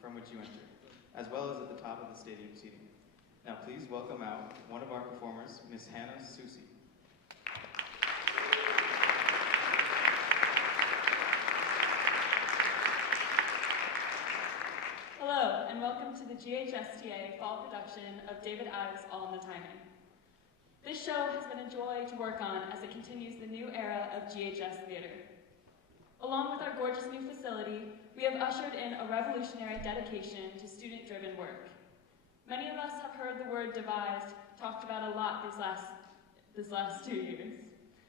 from which you enter, as well as at the top of the stadium seating. Now please welcome out one of our performers, Miss Hannah Susi. Hello, and welcome to the GHSTA fall production of David Ives' All in the Timing. This show has been a joy to work on as it continues the new era of GHS theater. Along with our gorgeous new facility, we have ushered in a revolutionary dedication to student-driven work. Many of us have heard the word devised talked about a lot this last 2 years,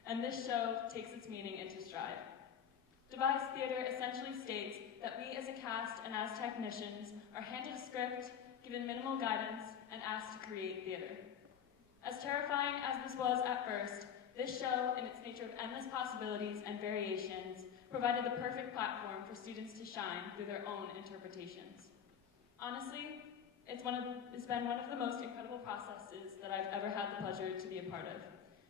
and this show takes its meaning into stride. Devised theater essentially states that we as a cast and as technicians are handed a script, given minimal guidance, and asked to create theater. As terrifying as this was at first, this show, in its nature of endless possibilities and variations, provided the perfect platform for students to shine through their own interpretations. Honestly, it's been one of the most incredible processes that I've ever had the pleasure to be a part of.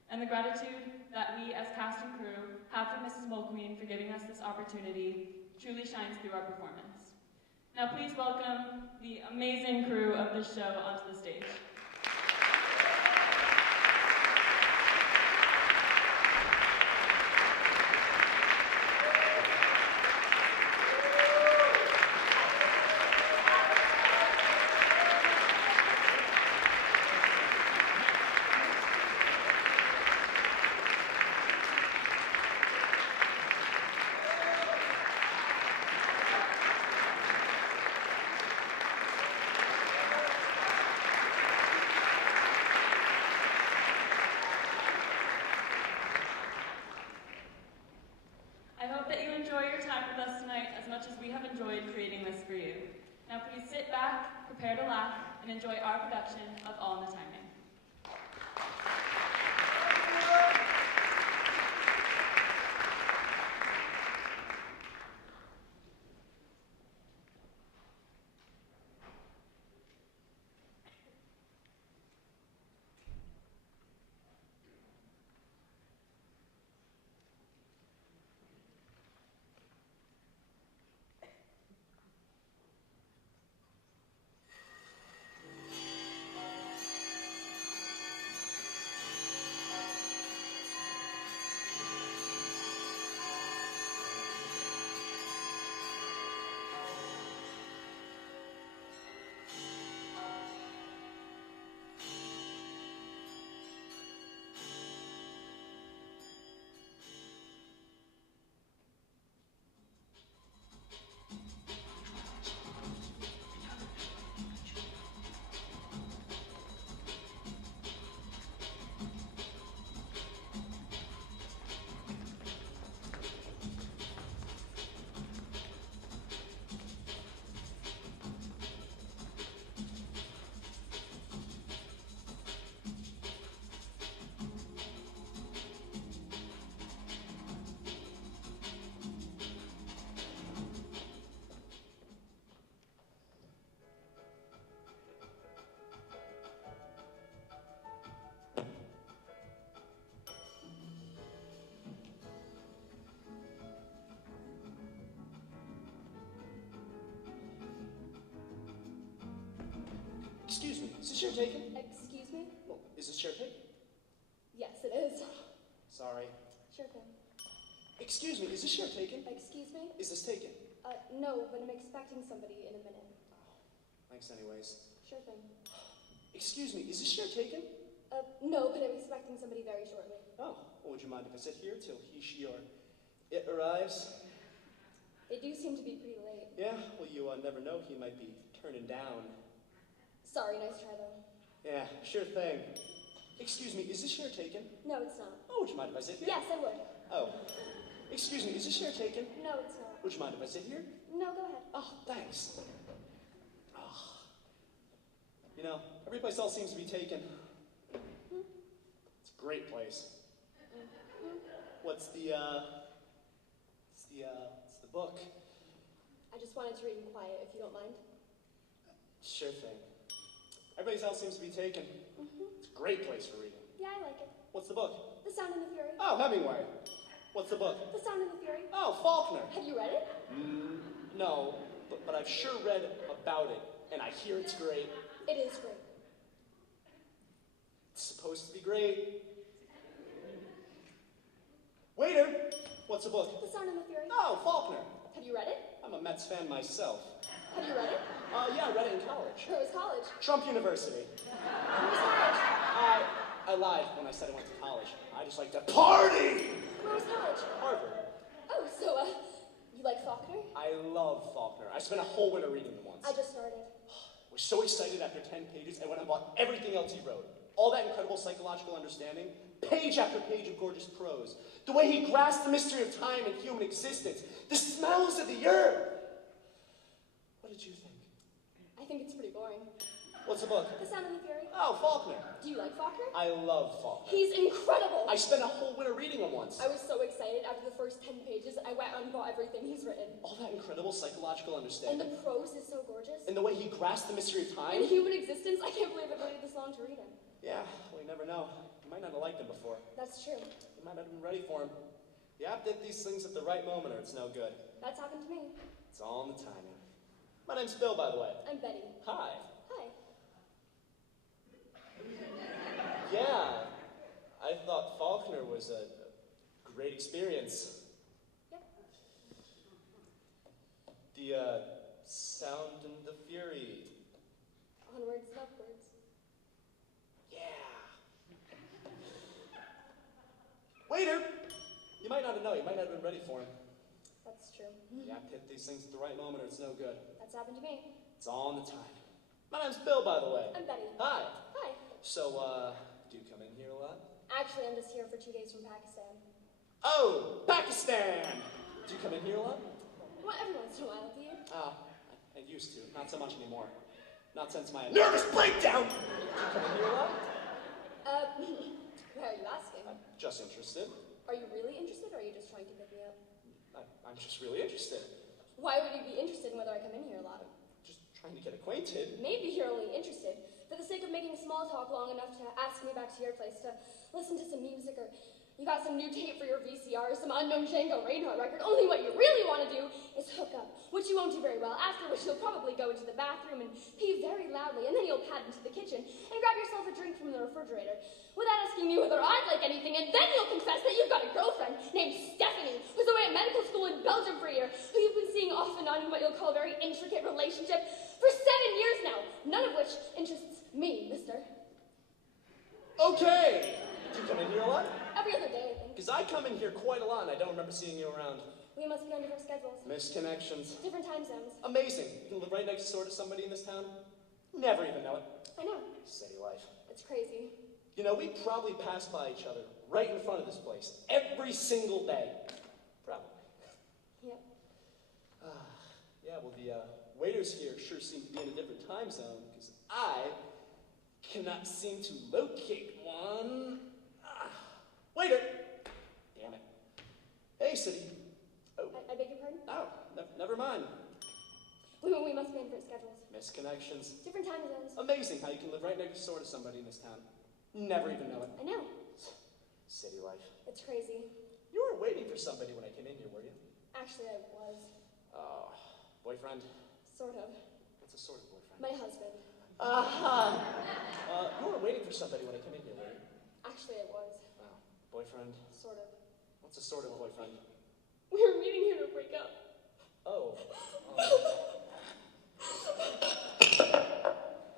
And the gratitude that we as cast and crew have for Mrs. Mulqueen for giving us this opportunity truly shines through our performance. Now please welcome the amazing crew of this show onto the stage. Creating this for you. Now please sit back, prepare to laugh, and enjoy our production of All in the Timing. Excuse me, is this chair taken? Excuse me? Well, is this chair taken? Yes, it is. Sorry. Sure thing. Excuse me, is this chair taken? Excuse me? Is this taken? No, but I'm expecting somebody in a minute. Oh, thanks anyways. Sure thing. Excuse me, is this chair taken? No, but I'm expecting somebody very shortly. Oh, well, would you mind if I sit here till he, she, or it arrives? They do seem to be pretty late. Yeah, well, you never know, he might be turning down. Sorry, nice try though. Yeah, sure thing. Excuse me, is this chair taken? No, it's not. Oh, would you mind if I sit here? Yes, I would. Oh. Excuse me, is this chair taken? No, it's not. Would you mind if I sit here? No, go ahead. Oh, thanks. Oh. You know, every place else seems to be taken. It's a great place. What's the book? I just wanted to read in quiet, if you don't mind. Sure thing. Everybody else seems to be taken. It's a great place for reading. Yeah, I like it. What's the book? The Sound and the Fury. Oh, Hemingway. What's the book? The Sound and the Fury. Oh, Faulkner. Have you read it? No, but I've sure read a about it, and I hear it's great. It is great. It's supposed to be great. Waiter, what's the book? The Sound and the Fury. Oh, Faulkner. Have you read it? I'm a Mets fan myself. Have you read it? Yeah, I read it in college. Where was college? Trump University. Where was college? I lied when I said I went to college. I just like to party! Where was college? Harvard. Oh, so, you like Faulkner? I love Faulkner. I spent a whole winter reading them once. I just started. I was so excited after 10 pages, I went and bought everything else he wrote. All that incredible psychological understanding, page after page of gorgeous prose, the way he grasped the mystery of time and human existence, the smells of the earth. What did you think? I think it's pretty boring. What's the book? The Sound and the Fury. Oh, Faulkner. Do you like Faulkner? I love Faulkner. He's incredible! I spent a whole winter reading him once. I was so excited after the first 10 pages, I went out and bought everything he's written. All that incredible psychological And understanding. the prose is so gorgeous. And the way he grasped the mystery of time. In human existence, I can't believe I've waited this long to read him. Yeah, well, you never know. You might not have liked him before. That's true. You might not have been ready for him. You have to hit these things at the right moment or it's no good. That's happened to me. It's all in the timing. My name's Bill, by the way. I'm Betty. Hi. Hi. Yeah, I thought Faulkner was a great experience. Yep. The, Sound and the Fury. Onwards and upwards. Yeah. Waiter! You might not know, you might not have been ready for him. That's true. You have to hit these things at the right moment or it's no good. That's happened to me. It's all in the time. My name's Bill, by the way. I'm Betty. Hi. Hi. So, do you come in here a lot? Actually, I'm just here for 2 days from Pakistan. Oh, Pakistan! Do you come in here a lot? Well, every once in a while, do you? Oh, I used to. Not so much anymore. Not since my nervous breakdown! Do you come in here a lot? Why are you asking? I'm just interested. Are you really interested, or are you just trying to pick me up? I'm just really interested. Why would you be interested in whether I come in here a lot? Just trying to get acquainted. Maybe you're only interested for the sake of making small talk long enough to ask me back to your place to listen to some music, or you got some new tape for your VCR, or some unknown Django Reinhardt record. Only what you really want to do is hook up, which you won't do very well, after which you'll probably go into the bathroom and pee very loudly, and then you'll pad into the kitchen and grab yourself a drink from the refrigerator without asking me whether I'd like anything, and then you'll confess that you've got a girlfriend named Stephanie, who's away at medical school in Belgium for a year, who you've been seeing off and on in what you'll call a very intricate relationship for 7 years now, none of which interests me, mister. Okay! Do you come in here a lot? Every other day, I think. Because I come in here quite a lot and I don't remember seeing you around. We must be on different schedules. Missed connections. Different time zones. Amazing. You can live right next door to somebody in this town. Never even know it. I know. City life. It's crazy. You know, we probably pass by each other right in front of this place every single day. Probably. Yep. Yeah, well, the waiters here sure seem to be in a different time zone because I cannot seem to locate one. Waiter! Damn it. Hey, City. Oh. I beg your pardon? Oh, never mind. We must be on different schedules. Missed connections. Different time zones. Amazing how you can live right next door to somebody in this town. Never even know it. I know. City life. It's crazy. You were waiting for somebody when I came in here, were you? Actually, I was. Oh, boyfriend? Sort of. What's a sort of boyfriend? My husband. You were waiting for somebody when I came in here, were you? Actually, I was. Oh, boyfriend? Sort of. What's a sort of boyfriend? We were meeting here to break up. Oh.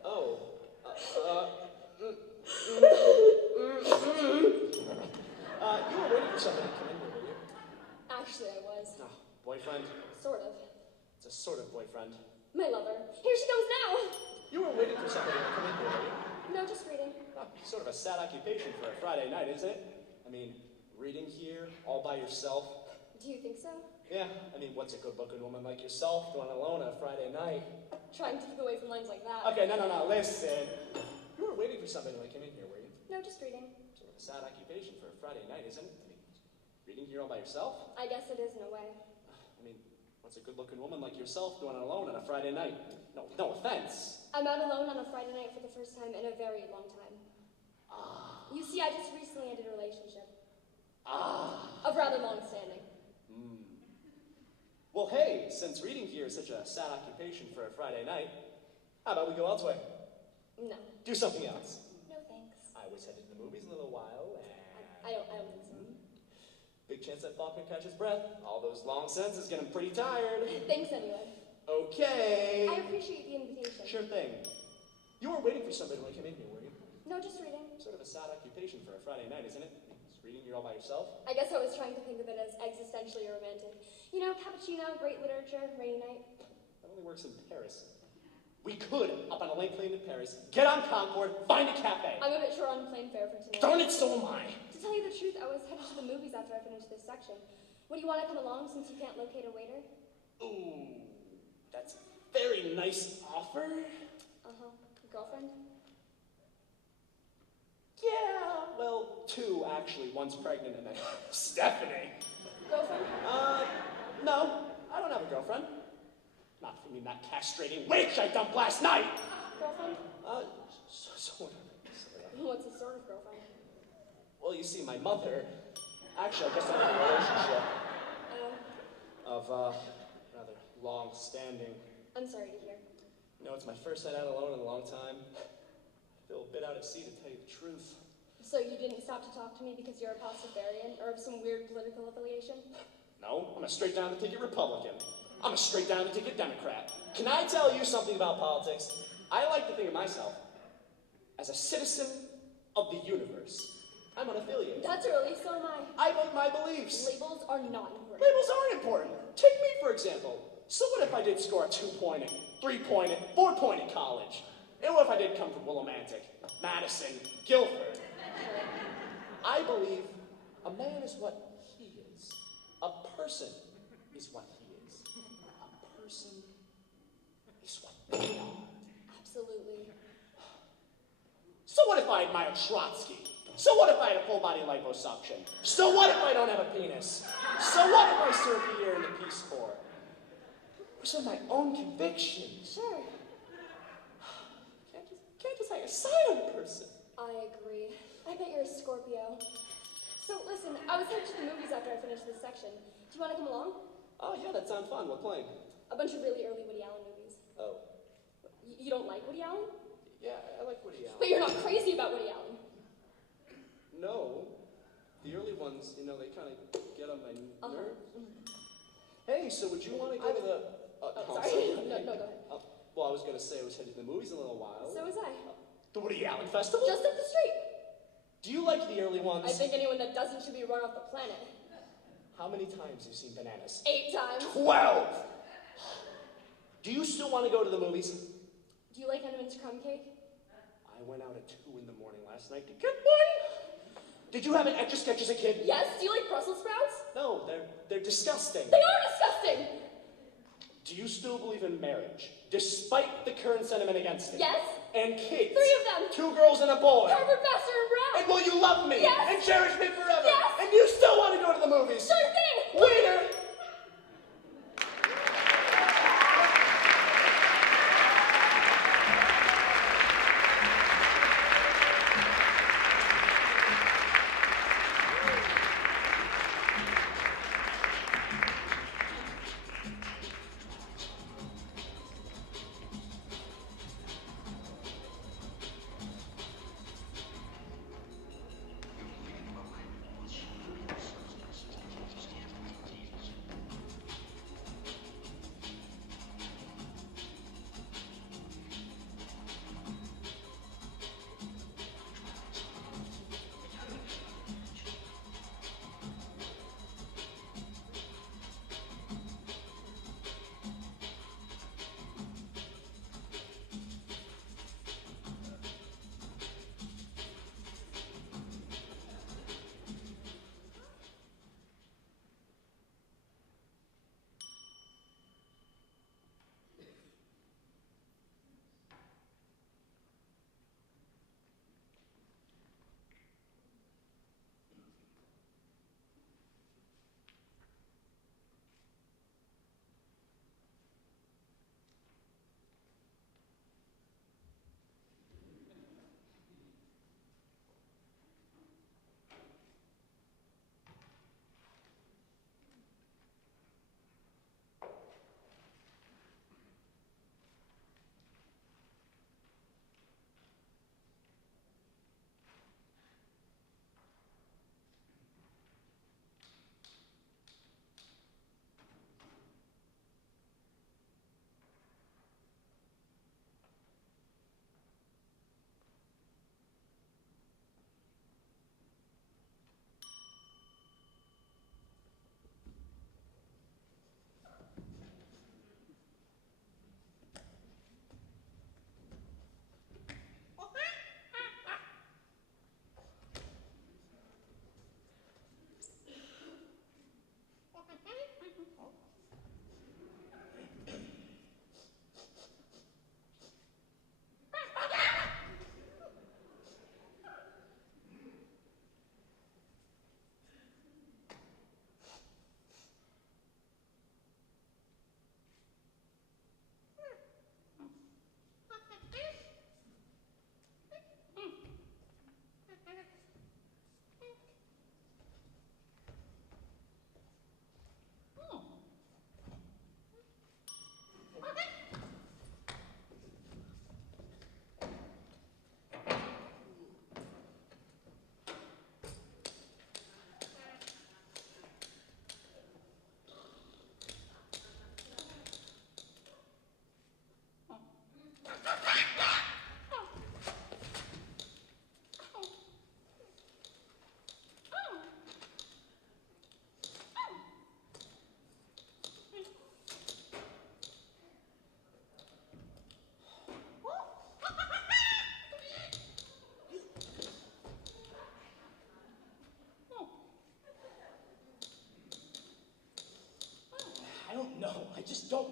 Oh. You were waiting for somebody to come in here, were you? Actually, I was. Oh, boyfriend? Sort of. It's a sort of boyfriend. My lover. Here she comes now! You were waiting for somebody to come in here, were you? No, just reading. Oh, sort of a sad occupation for a Friday night, isn't it? I mean, reading here, all by yourself. Do you think so? Yeah, I mean, what's a good-looking woman like yourself doing alone on a Friday night? Trying to keep away from lines like that. Okay, no, listen. You were waiting for somebody when I came in here, were you? No, just reading. Sort of a sad occupation for a Friday night, isn't it? I mean, reading here all by yourself? I guess it is in a way. I mean, what's a good-looking woman like yourself doing alone on a Friday night? No offense. I'm out alone on a Friday night for the first time in a very long time. You see, I just recently ended a relationship. Of rather long standing. Well, hey, since reading here is such a sad occupation for a Friday night, how about we go elsewhere? No. Do something else. No thanks. I was headed to the movies in a little while, and... I don't think so. Big chance that Faulkner catches breath. All those long sentences get him pretty tired. Thanks anyway. Okay. I appreciate the invitation. Sure thing. You weren't waiting for somebody when I came in here, were you? No, just reading. Sort of a sad occupation for a Friday night, isn't it? Just reading, you're all by yourself. I guess I was trying to think of it as existentially romantic. You know, cappuccino, great literature, rainy night. That only works in Paris. We could, up on a late plane to Paris, get on Concorde, find a cafe. I'm a bit short on plane fare for tonight. Darn it, so am I. To tell you the truth, I was headed to the movies after I finished this section. Would you want to come along since you can't locate a waiter? Ooh, that's a very nice offer. Uh-huh. Girlfriend? Yeah, well, two, actually. One's pregnant and then Stephanie. Girlfriend? No, I don't have a girlfriend. Not for me, that castrating witch I dumped last night. Girlfriend? Sort of. What's a sort of girlfriend? Well, you see, my mother, actually, I guess I'm in a relationship of, rather long-standing. I'm sorry to hear. You know, it's my first night out alone in a long time. I feel a bit out at sea, to tell you the truth. So you didn't stop to talk to me because you're a Pastafarian or of some weird political affiliation? No, I'm a straight-down-the-ticket Republican. I'm a straight-down-the-ticket Democrat. Can I tell you something about politics? I like to think of myself as a citizen of the universe. I'm unaffiliated. That's early, so am I. I vote my beliefs. Labels are not important. Labels aren't important. Take me, for example. So what if I did score a 2-point, 3-point, 4-point in college? And what if I did come from Willimantic, Madison, Guilford? I believe a man is what he is. A person is what he is. A person is what they are. Absolutely. So what if I admire Trotsky? So what if I had a full-body liposuction? So what if I don't have a penis? So what if I served a year in the Peace Corps? Those are my own convictions. Sure. Can't just hang a sign on a person. I agree. I bet you're a Scorpio. So listen, I was headed to the movies after I finished this section. Do you want to come along? Oh yeah, that sounds fun. What playing? A bunch of really early Woody Allen movies. Oh. You don't like Woody Allen? Yeah, I like Woody Allen. But you're not crazy about Woody Allen. No. The early ones, you know, they kind of get on my nerves. Mm-hmm. Hey, so would you want to go to the... sorry. No, go ahead. Well, I was going to say I was headed to the movies in a little while. So was I. The Woody Allen Festival? Just up the street. Do you like the early ones? I think anyone that doesn't should be run off the planet. How many times have you seen Bananas? 8 times. 12! Do you still want to go to the movies? Do you like Henneman's crumb cake? I went out at 2 in the morning last night to get one. Did you have an Etch-a-Sketch as a kid? Yes. Do you like Brussels sprouts? No, they're disgusting. They are disgusting. Do you still believe in marriage, despite the current sentiment against it? Yes. And kids? 3 of them. 2 girls and a boy. Harvard Master and Brown. And will you love me? Yes. And cherish me forever? Yes. And you still want to go to the movies? Sure thing. Waiter!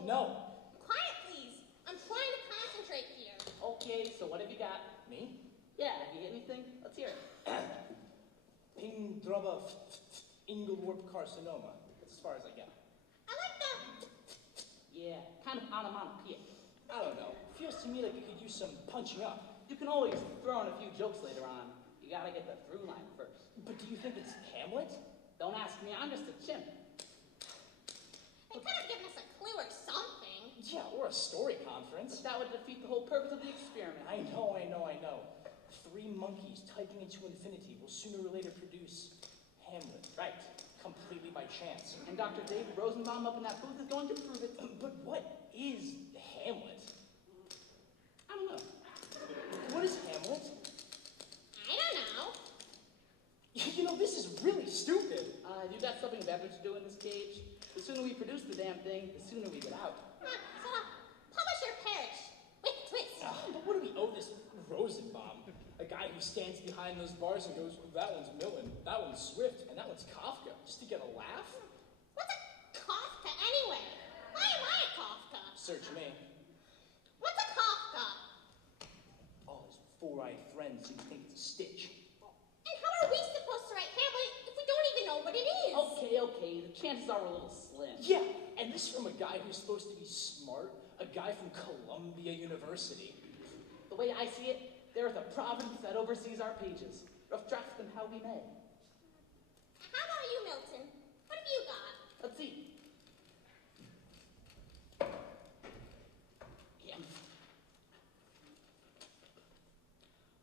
no. Quiet, please. I'm trying to concentrate here. Okay, so what have you got? Me? Yeah, have you got anything? Let's hear it. Pingdruba Inglewarp carcinoma. That's as far as I got. I like that. Yeah, kind of onomatopoeia. I don't know. Feels to me like it could use some punching up. You can always throw in a few jokes later on. You gotta get the through line first. But do you think it's Hamlet? Don't ask me, I'm just a chimp. They could have given us a clue or something. Yeah, or a story conference. But that would defeat the whole purpose of the experiment. I know. 3 monkeys typing into infinity will sooner or later produce Hamlet. Right. Completely by chance. And Dr. David Rosenbaum up in that booth is going to prove it. But what is Hamlet? I don't know. What is Hamlet? I don't know. You know, this is really stupid. You got something better to do in this cage? The sooner we produce the damn thing, the sooner we get out. So, publisher perish. With twist. But what do we owe this Rosenbaum? A guy who stands behind those bars and goes, that one's Milton, that one's Swift, and that one's Kafka, just to get a laugh? What's a Kafka anyway? Why am I a Kafka? Search me. What's a Kafka? All his 4-eyed friends seem to think it's a stitch. And how are we supposed to write Hamlet if we don't even know what it is? Okay, the chances are we're a little slim. Yeah, and this from a guy who's supposed to be smart, a guy from Columbia University. The way I see it, there is a providence that oversees our pages. Rough draft them how we may. How about you, Milton? What have you got? Let's see. Yeah.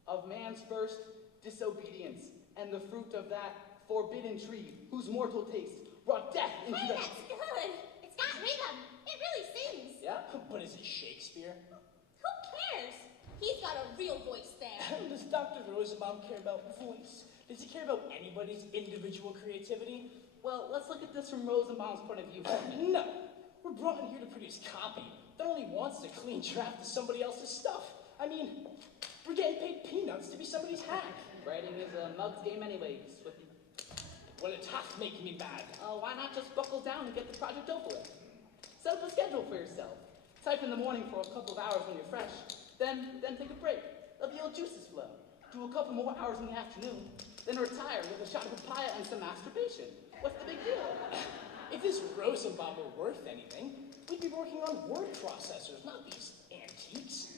Of man's first disobedience, and the fruit of that forbidden tree, whose mortal taste brought death into Hey, the... that's good. It's got rhythm. It really sings. Yeah? But is it Shakespeare? Who cares? He's got a real voice there. Does Dr. Rosenbaum care about voice? Does he care about anybody's individual creativity? Well, let's look at this from Rosenbaum's point of view. No. We're brought in here to produce copy that only wants a clean draft of somebody else's stuff. I mean, we're getting paid peanuts to be somebody's hack. Writing is a mug's game anyway, Swifty. Well, it's half making me mad. Why not just buckle down and get the project over with? Set up a schedule for yourself. Type in the morning for a couple of hours when you're fresh. Then take a break. Let the old juices flow. Do a couple more hours in the afternoon. Then retire with a shot of papaya and some masturbation. What's the big deal? If this Rosenbaum were worth anything, we'd be working on word processors, not these antiques.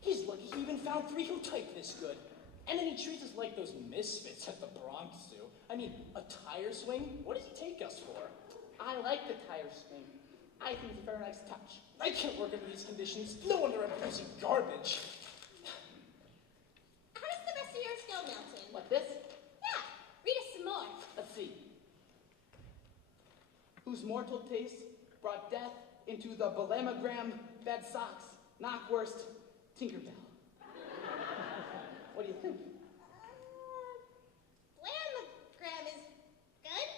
He's lucky he even found 3 who type this good. And then he treats us like those misfits at the Bronx Zoo. I mean, a tire swing? What does he take us for? I like the tire swing. I think it's a very nice touch. I can't work under these conditions. No wonder I'm producing garbage. How does the rest of yours go, Milton? What, this? Yeah, read us some more. Let's see. Whose mortal taste brought death into the Balamogram, bed socks, knockwurst, Tinkerbell. What do you think? Blammogram is good?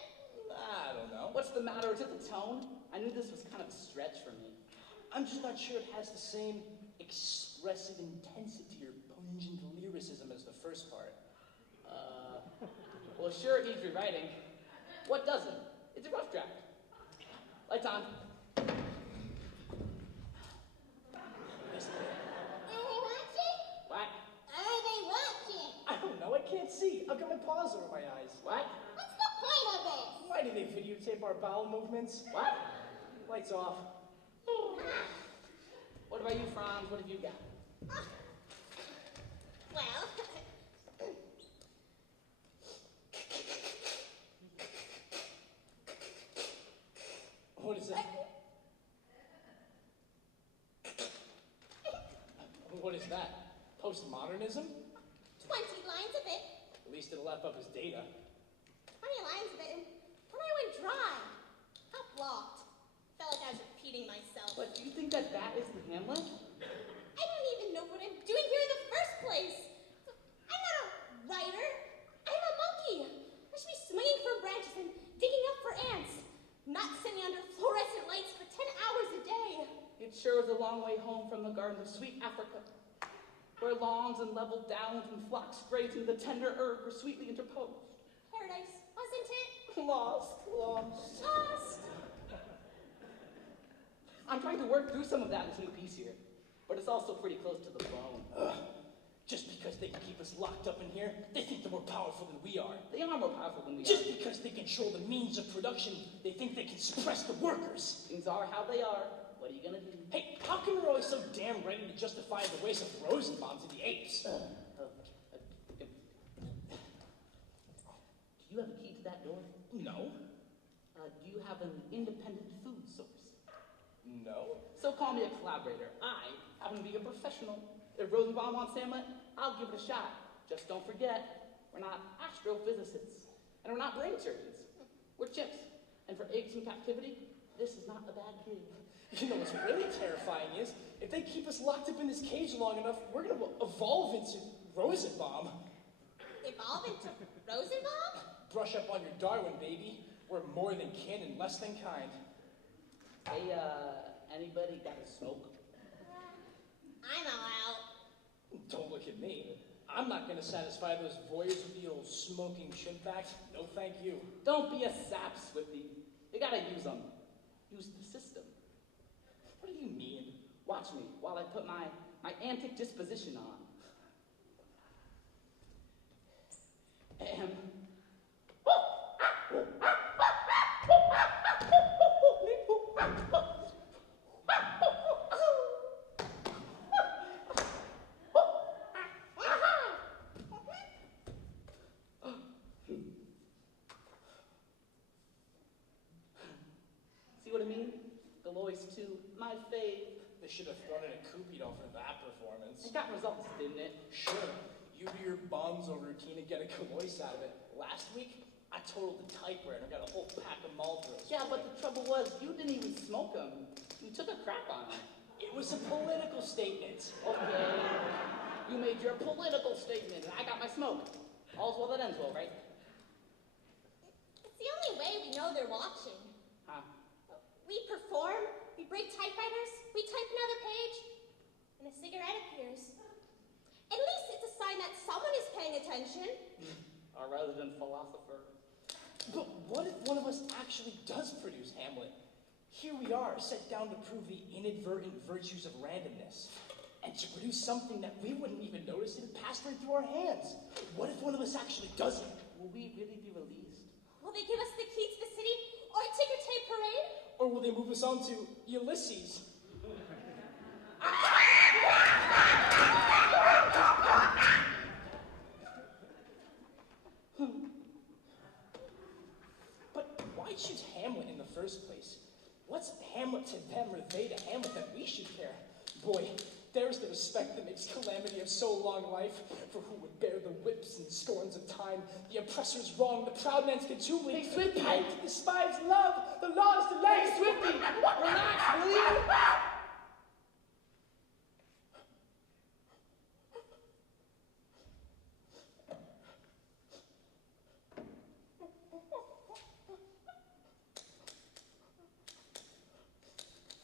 I don't know. What's the matter? Is it the tone? I knew this was kind of a stretch for me. I'm just not sure it has the same expressive intensity or pungent lyricism as the first part. Well, sure it needs rewriting. What doesn't? It's a rough draft. Lights on. Are they watching? What? Are they watching? I don't know, I can't see. I've got my paws over my eyes. What? What's the point of this? Why do they videotape our bowel movements? What? Lights off. What about you, Franz? What have you got? Well, What is that? What is that? Postmodernism? 20 lines of it. At least it'll lap up his data. 20 lines of it, and then I went dry. Got blocked. Felt like I was repeating myself. What, do you think that is the Hamlet? I don't even know what I'm doing here in the first place. I'm not a writer. I'm a monkey. I should be swinging from branches and digging up for ants. Not sitting under fluorescent lights for 10 hours a day. It sure is a long way home from the gardens of sweet Africa, where lawns and level downs and flocks grazing the tender herb were sweetly interposed. Paradise, wasn't it? Lost. Lost. I'm trying to work through some of that in this new piece here, but it's also pretty close to the bone. Just because they can keep us locked up in here, they think they're more powerful than we are. They are more powerful than we Just are. because they control the means of production, they think they can suppress the workers. Things are how they are. What are you gonna do? Hey, how come we're always so damn ready to justify the waste of Rosenbaum to the apes? Do you have a key to that door? No. Do you have an independent food source? No. So call me a collaborator. I happen to be a professional. If Rosenbaum wants Hamlet, I'll give it a shot. Just don't forget, we're not astrophysicists, and we're not brain surgeons. We're chimps. And for apes in captivity, this is not a bad gig. You know what's really terrifying is, if they keep us locked up in this cage long enough, we're gonna evolve into Rosenbaum. Evolve into Rosenbaum? Brush up on your Darwin, baby. We're more than kin and less than kind. Hey, anybody got a smoke? I'm allowed. Don't look at me. I'm not gonna satisfy those voyeurs with the old smoking chimp act. No thank you. Don't be a sap, Swifty. You gotta use them. Use the system. What do you mean? Watch me while I put my antic disposition on. See what I mean? Deloitte too, my fave. They should have thrown in a Cupido for that performance. It got results, didn't it? Sure, you do your bonzo routine and get a Calois out of it. Last week, I totaled the typewriter and got a whole pack of Marlboros. Yeah, but the trouble was, you didn't even smoke them. You took a crap on them. It was a political statement. Okay. You made your political statement, and I got my smoke. All's well that ends well, right? It's the only way we know they're watching. Huh? We perform, we break typewriters, we type another page, and a cigarette appears. At least it's a sign that someone is paying attention. Our resident philosopher. But what if one of us actually does produce Hamlet? Here we are, set down to prove the inadvertent virtues of randomness. And to produce something that we wouldn't even notice it passed right through our hands. What if one of us actually does it? Will we really be released? Will they give us the key to the city or a ticker tape parade? Or will they move us on to Ulysses? But why choose Hamlet in the first place? What's Hamlet to them or they to Hamlet that we should care? Boy, there's the respect that makes calamity of so long life, for who would bear the whips and scorns of time, the oppressor's wrong, the proud man's contumely, Hey, Swifty! I to despise love, the law's delay. Hey, Swifty! Relax, will you?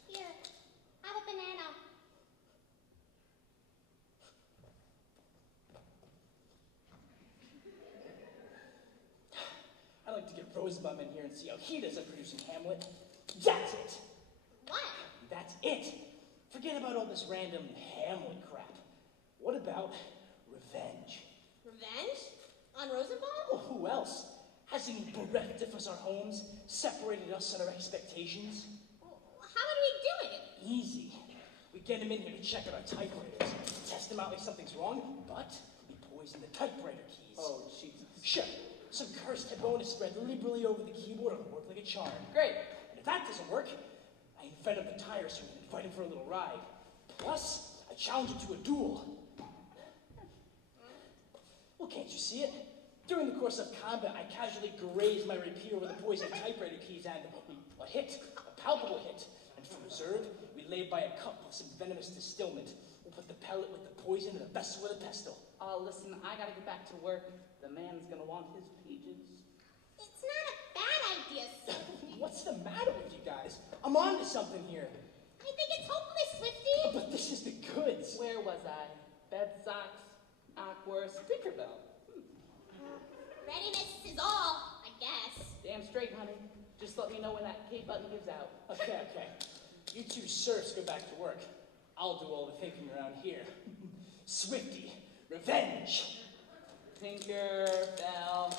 Here, have a banana. I'd like to get Rosebum in here and see how he does at producing Hamlet. That's it! What? That's it! Forget about all this random Hamlet crap. What about revenge? Revenge? On Rosenbaum? Well, who else? Hasn't he bereft us our homes, separated us and our expectations? How would we do it? Easy. We get him in here to check out our typewriters, test him out like something's wrong, but we poison the typewriter keys. Oh, Jesus. Sure. Some cursed Hebona spread liberally over the keyboard will work like a charm. Great. And if that doesn't work, I invent up the tire swing and invite him for a little ride. Plus, I challenge him to a duel. Well, can't you see it? During the course of combat, I casually graze my rapier over the poisoned typewriter keys and a hit, a palpable hit. And for reserve, we lay by a cup of some venomous distilment. We'll put the pellet with the poison and the vessel with a pestle. Listen, I gotta get back to work. The man's gonna want his pages. It's not a bad idea, Swifty. What's the matter with you guys? I'm on to something here. I think it's hopeless, Swifty. But this is the goods. Where was I? Bed socks, Knockwurst, Tinkerbell. Readiness is all, I guess. Damn straight, honey. Just let me know when that K button gives out. Okay. You two serfs go back to work. I'll do all the thinking around here. Swifty, revenge! Tinker, Bell.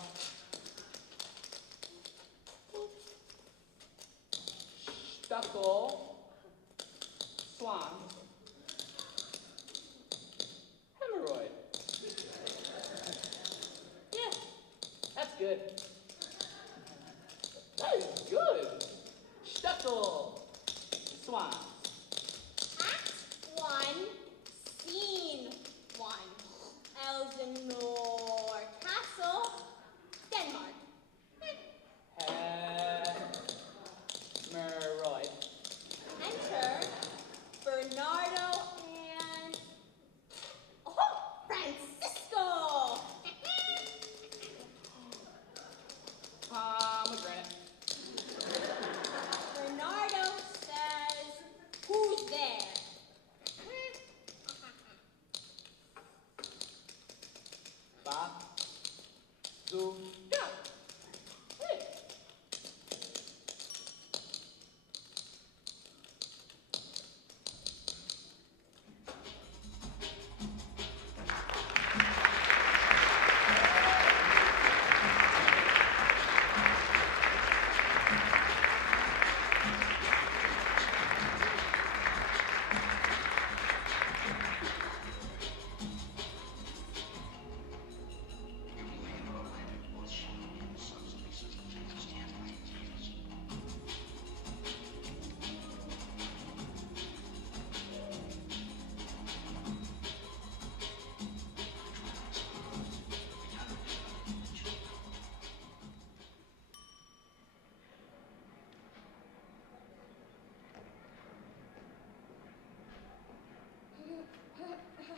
Stuckle. Swan. Hemorrhoid. Yeah, that's good. That is good. Stuckle. Swan. Act 1, Scene 1. Elsinore Castle, Denmark. Hemorrhoid. Enter Bernardo and... Oh, Francisco! Pomegranate. Bernardo says, who's there? Ba. Zoo. Go. Hey.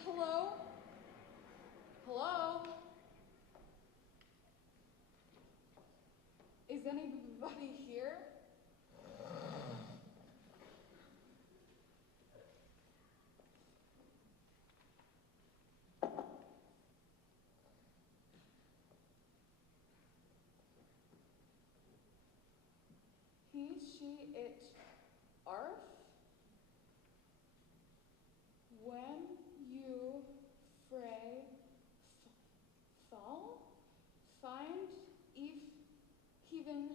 Hello? Hello? Is anybody here? He, she, it, arf? When you fray fall, find if even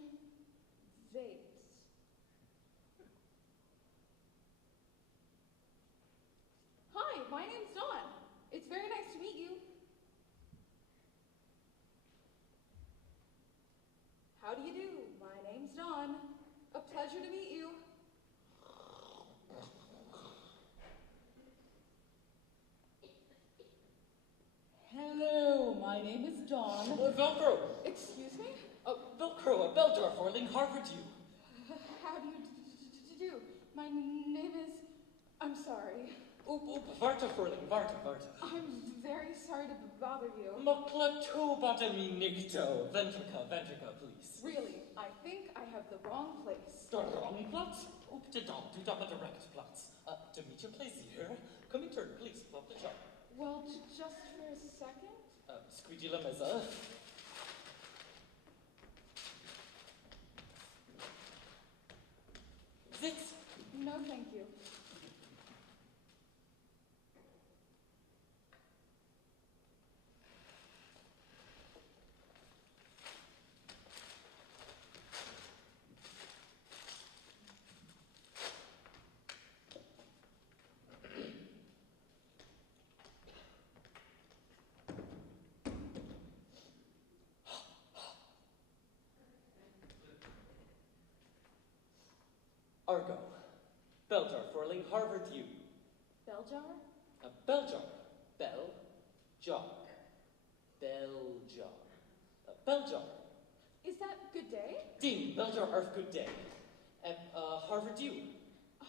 vapes. Hi, my name's Dawn. It's very nice to meet you. How do you do? My name's Dawn. A pleasure to meet you. Hello, my name is Dawn. Velcro! Excuse me? Velcro, a Beldorf, Orling, Harvard U. How do you do? My name is... I'm sorry. Oop, Varta, Orling, Varta. I'm very sorry to bother you. Mokla to bottomy nicto. Ventrica, please. Really, I think I have the wrong place. The wrong Platz? Oop, to dom, do dom, direct Platz. To meet your place here. Come in turn, please, plop the job. Well, just for a second? Squeegee la mesa. Sitz. No, thank you. Argo. Beljar, Orling, Harvard U. Beljar? Beljar. Bell-jar. Beljar. Beljar. Is that good day? Ding, Beljar, Arf, good day. Harvard U.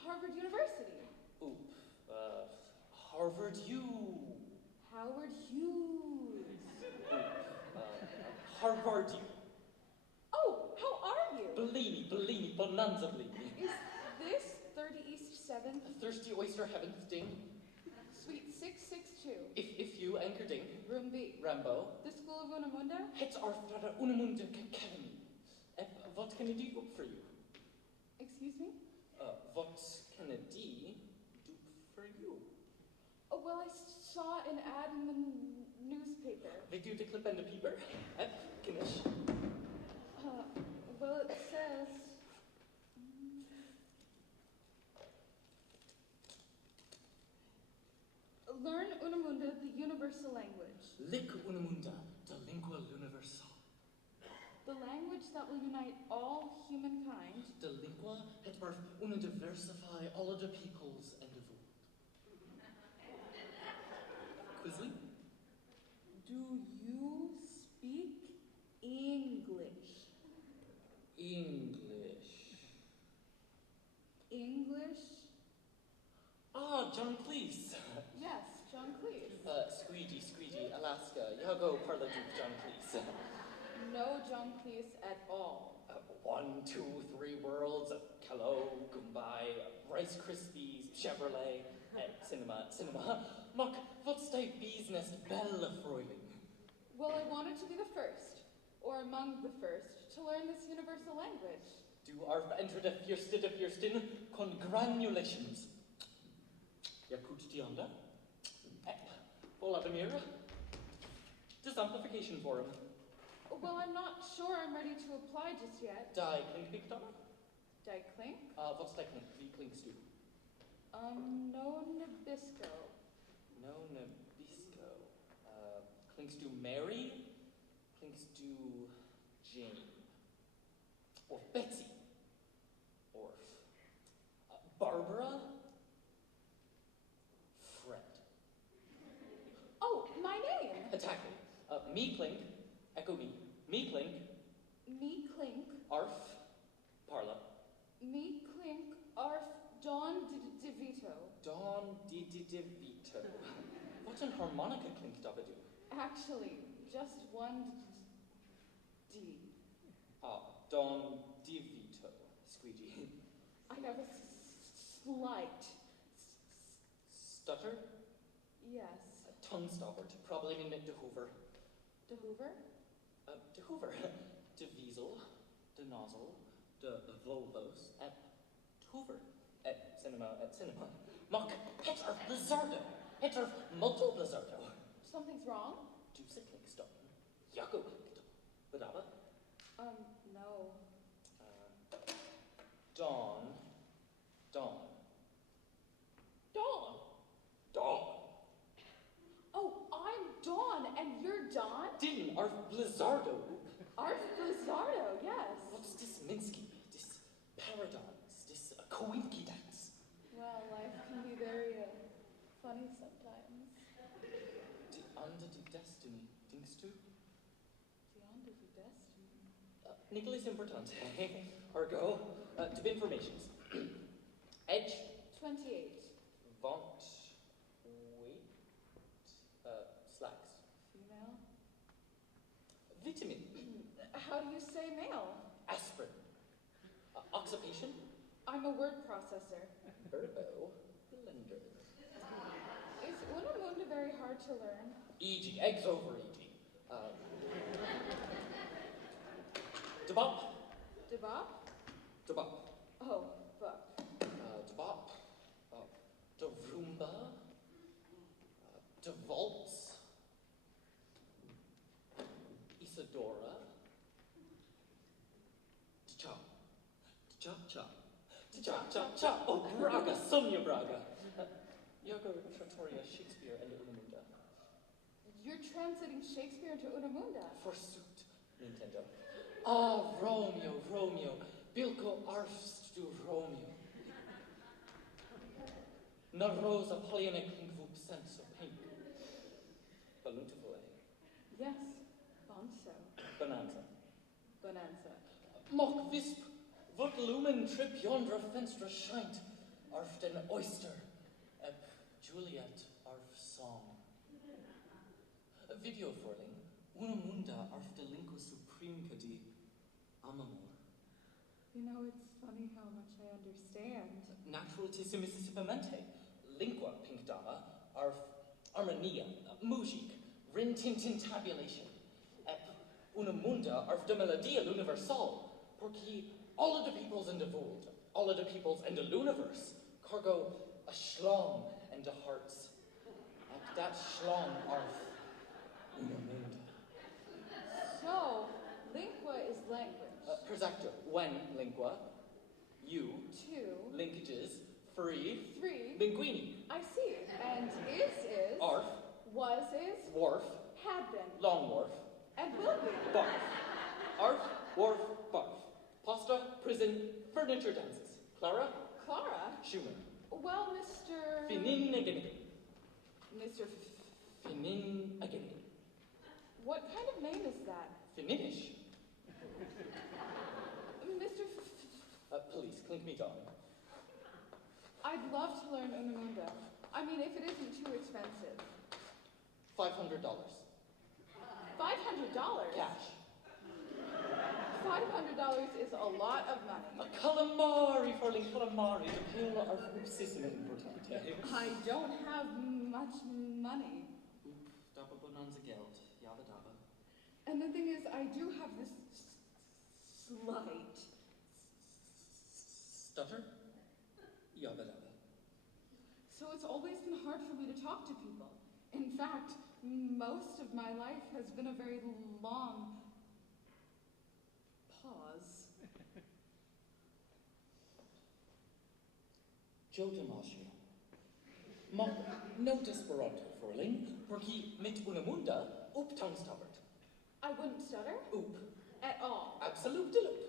Harvard University. Oop. Harvard U. Howard Hughes. Harvard U. Oh, how are you? Bellini, bonanza Bellini. Is this 30 East 7th? Thirsty oyster heaven ding. Suite 662. If you anchor ding. Room B. Rambo. The School of Unamunda? Het Arfrada Unemunda Academy. What can I do for you? Excuse me? What Kennedy, do for you. Oh, well, I saw an ad in the newspaper. Vill du klippa en piper? Knish. Well, it says... Learn Unamunda, the universal language. Lick unamunda, de lingua universal. The language that will unite all humankind. De lingua het barf diversify all of the peoples and the world. Quizly? Do you speak English? English. English? Ah, John Cleese. Yes, John Cleese. Squeegee, Alaska. Yago parla du John Cleese. No John Cleese at all. 1, 2, 3 worlds, Hello, Goodbye, Rice Krispies, Chevrolet, Cinema. Mock, what's thy business, belle Freuling? Well, I wanted to be the first, or among the first, to learn this universal language. Du arf enter the Fürsten, congratulations. Yakut Tianda? Vladimir? This amplification forum. Well, I'm not sure I'm ready to apply just yet. Die Klink Victama? Die Clink? What's die Klink? Wie klinkst du? No Nabisco. No Nabisco. Klinkst du Mary? Klinkst du Jane? Or Betsy? Or Barbara? Fred. Oh, my name! Attack me. Me Klink. Echo me. Me Klink. Me Clink. Arf. Parla. Me Clink. Arf. Dawn DeVito. Dawn DeVito. What an harmonica Klink dabadu? Actually, just one D. Dawn DeVito. Squeegee. I have a slight. Stutter? Yes. Tongue stoppered. Probably mean de Hoover. De Hoover? De Hoover. De Wiesel. De Nozzle. De Volvos. Hoover. Cinema. Mock. Het er Blizzardo. Het er Multo Blizzardo. Something's wrong? Deuce Klinkstone. Jaco Klinkstone. Badaba. No. Dawn. Dawn. Oh, I'm Dawn, and you're Dawn? Din Arf Blizzardo. Arf Blizzardo, yes. What's this Minsky? This paradigms? This coincidence? Well, life can be very funny sometimes. Under the destiny, denkst du? Beyond the destiny. Nicholas important. Ergo, to informations. Edge. 28. Vont. Weight. Slacks. Female. Vitamin. How do you say male? Aspirin. Occupation. I'm a word processor. Verbo. Blender. Is Unamunda very hard to learn? E.g. Eggs over E.g. Debop. Debop? Debop. Oh, fuck. Debop. De Roomba. De Waltz. Isadora. Cha. Oh, Braga, Sonia Braga. Iago Trattoria, Shakespeare, and Unamunda. You're translating Shakespeare into Unamunda. Forsooth, Nintendo. Romeo. Bilko arfstu Romeo. Na rosa polyana klingvup senso pink. Baluntifule. Yes, Bonzo. Bonanza. Bonanza. Mock visp. What lumen trip yonder fenstra scheint. Arf den oyster. Ep Juliet arf song. Video forling. Unamunda arf de linko supreme kadi. Amamor. You know, it's funny how much I understand. Naturalissimamente. Lingua pink dama. Arf armonia. Mujik. Rintintin tabulation. Ep Unamunda arf de melodia l'universal. Porque all of the peoples in the world, all of the peoples in the universe, Cargo a schlong and a hearts. And that schlong arf unamunda. So, lingua is language. Persactor, when lingua, you, 2, linkages, free, 3. linguini, I see. And is, arf, was is, wharf, had been, long wharf, and will be. barf. Arf, wharf, barf. Pasta, prison, furniture dances. Clara, Clara? Schumann. Well, Mr. Finin again. Mr. Finin again. What kind of name is that? Fininish. Mr. Please, clink me down. I'd love to learn Unamunda. I mean, if it isn't too expensive. $500. $500? Cash. $500 is a lot of money. A calamari, Farling, calamari. The pila are sissin importante. I don't have much money. Oop, dabba bonanza geld. Yabba dabba. And the thing is, I do have this slight. Stutter? Yabba dabba. So it's always been hard for me to talk to people. In fact, most of my life has been a very long pause. Joe DiMaggio. Mock no desperado, Farling, porque mit unamunda, oop tongue stubborn. I wouldn't stutter Oop. at all. Absolute deloop.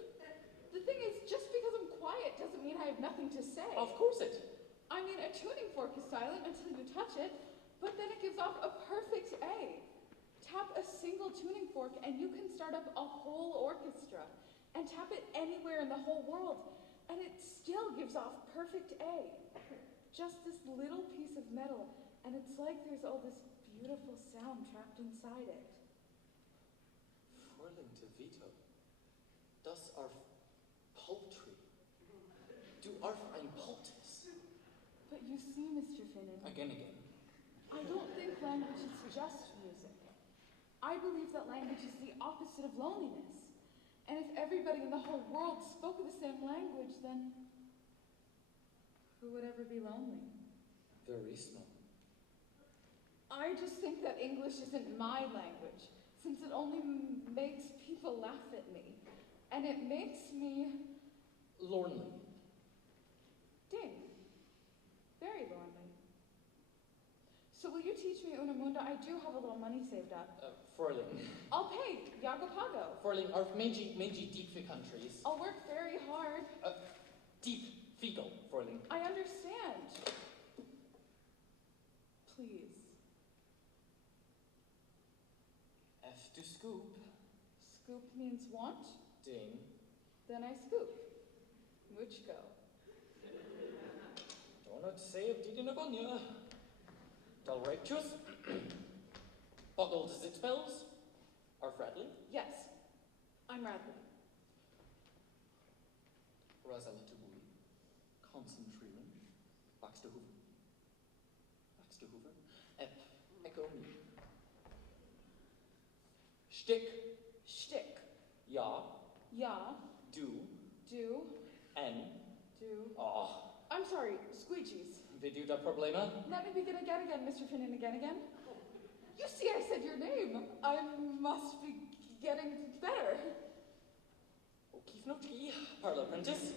The thing is, just because I'm quiet doesn't mean I have nothing to say. Of course it. I mean, a tuning fork is silent until you touch it, but then it gives off a perfect A. Tap a single tuning fork and you can start up a whole orchestra. And tap it anywhere in the whole world, and it still gives off perfect A. Just this little piece of metal, and it's like there's all this beautiful sound trapped inside it. Farling to veto. Das arf poultry. Du arf ein poultice. But you see, Mr. Finnan, Again. I don't think language is just music. I believe that language is the opposite of loneliness. And if everybody in the whole world spoke the same language, then who would ever be lonely? Very small. I just think that English isn't my language, since it only makes people laugh at me. And it makes me Lornly. ding. Very lonely. So will you teach me Unamunda? I do have a little money saved up. Farling. I'll pay Yagapago. Farling, arf meiji deep fi countries. I'll work very hard. Deep fecal, Farling. I understand. Please. F to scoop. Scoop means want? Ding. Then I scoop. Muchko. Donut say of Didi Nagonia. Del righteous. Boggled as it spells. Arf Radley. Yes, I'm Radley. Rosella to Woolley. Concentrating. Baxter Hoover. Baxter Hoover. Echo me. Shtick. Shtick. Ja. Ja. Do. Do. En. Do. Ah. I'm sorry, squeegees. Vidu da problema? Let me begin again, Mr. Finnan, again. You see, I said your name. I must be getting better. O'Keefe no tea. Parlor apprentice.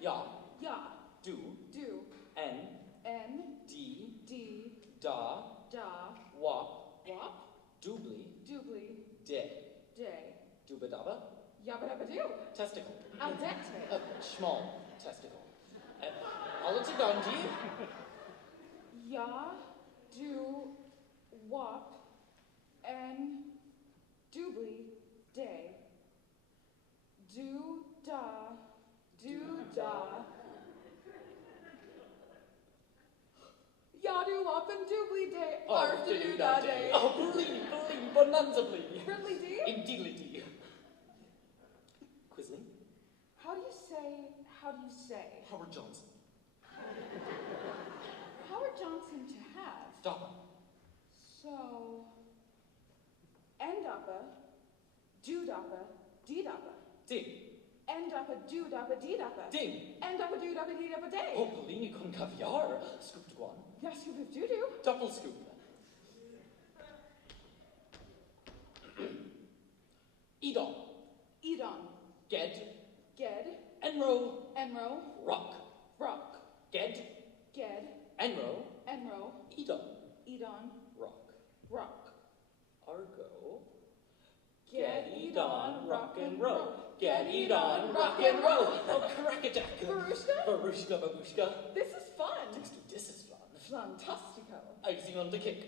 Ja. Ja. Do. Do. En. N. D. D. Da. Da. Wop. Wop. Doobly. Doobly. De. Day. Doobadaba. Yabba dabba doo. Testicle. Al dente. Small testicle. Oliver Gandhi. Ya. Do. Wop. N. Doobly. Day. Do. Da. Do. Da. Yadu wop and doobly day. Arf to do da day. Oh, blee, bonanza blee. Hurley dee? Indeedly. Quisling. How do you say? Howard Johnson. Howard Johnson to have. Dappa. So, N-dappa, do-dappa, D-dappa, D. End-up-a-do-dap-a-dee-dap-a. Ding! End-up-a-do-dap-a-dee-dap-a-day. Polini con caviar. Scooped guan. Yes, you have do-do. Doppel scoop. Edon. Edon. Ged. Ged. Enro. Enro. Rock. Rock. Ged. Ged. Enro. Enro. Edon. Edon. Rock. Rock. Argo. Get Edon, rock and roll. Get Edon, rock and roll. Oh, crack-a-jack. Barushka? Barushka, babushka. This is fun. This is fun. Fantastico. Icing on the cake.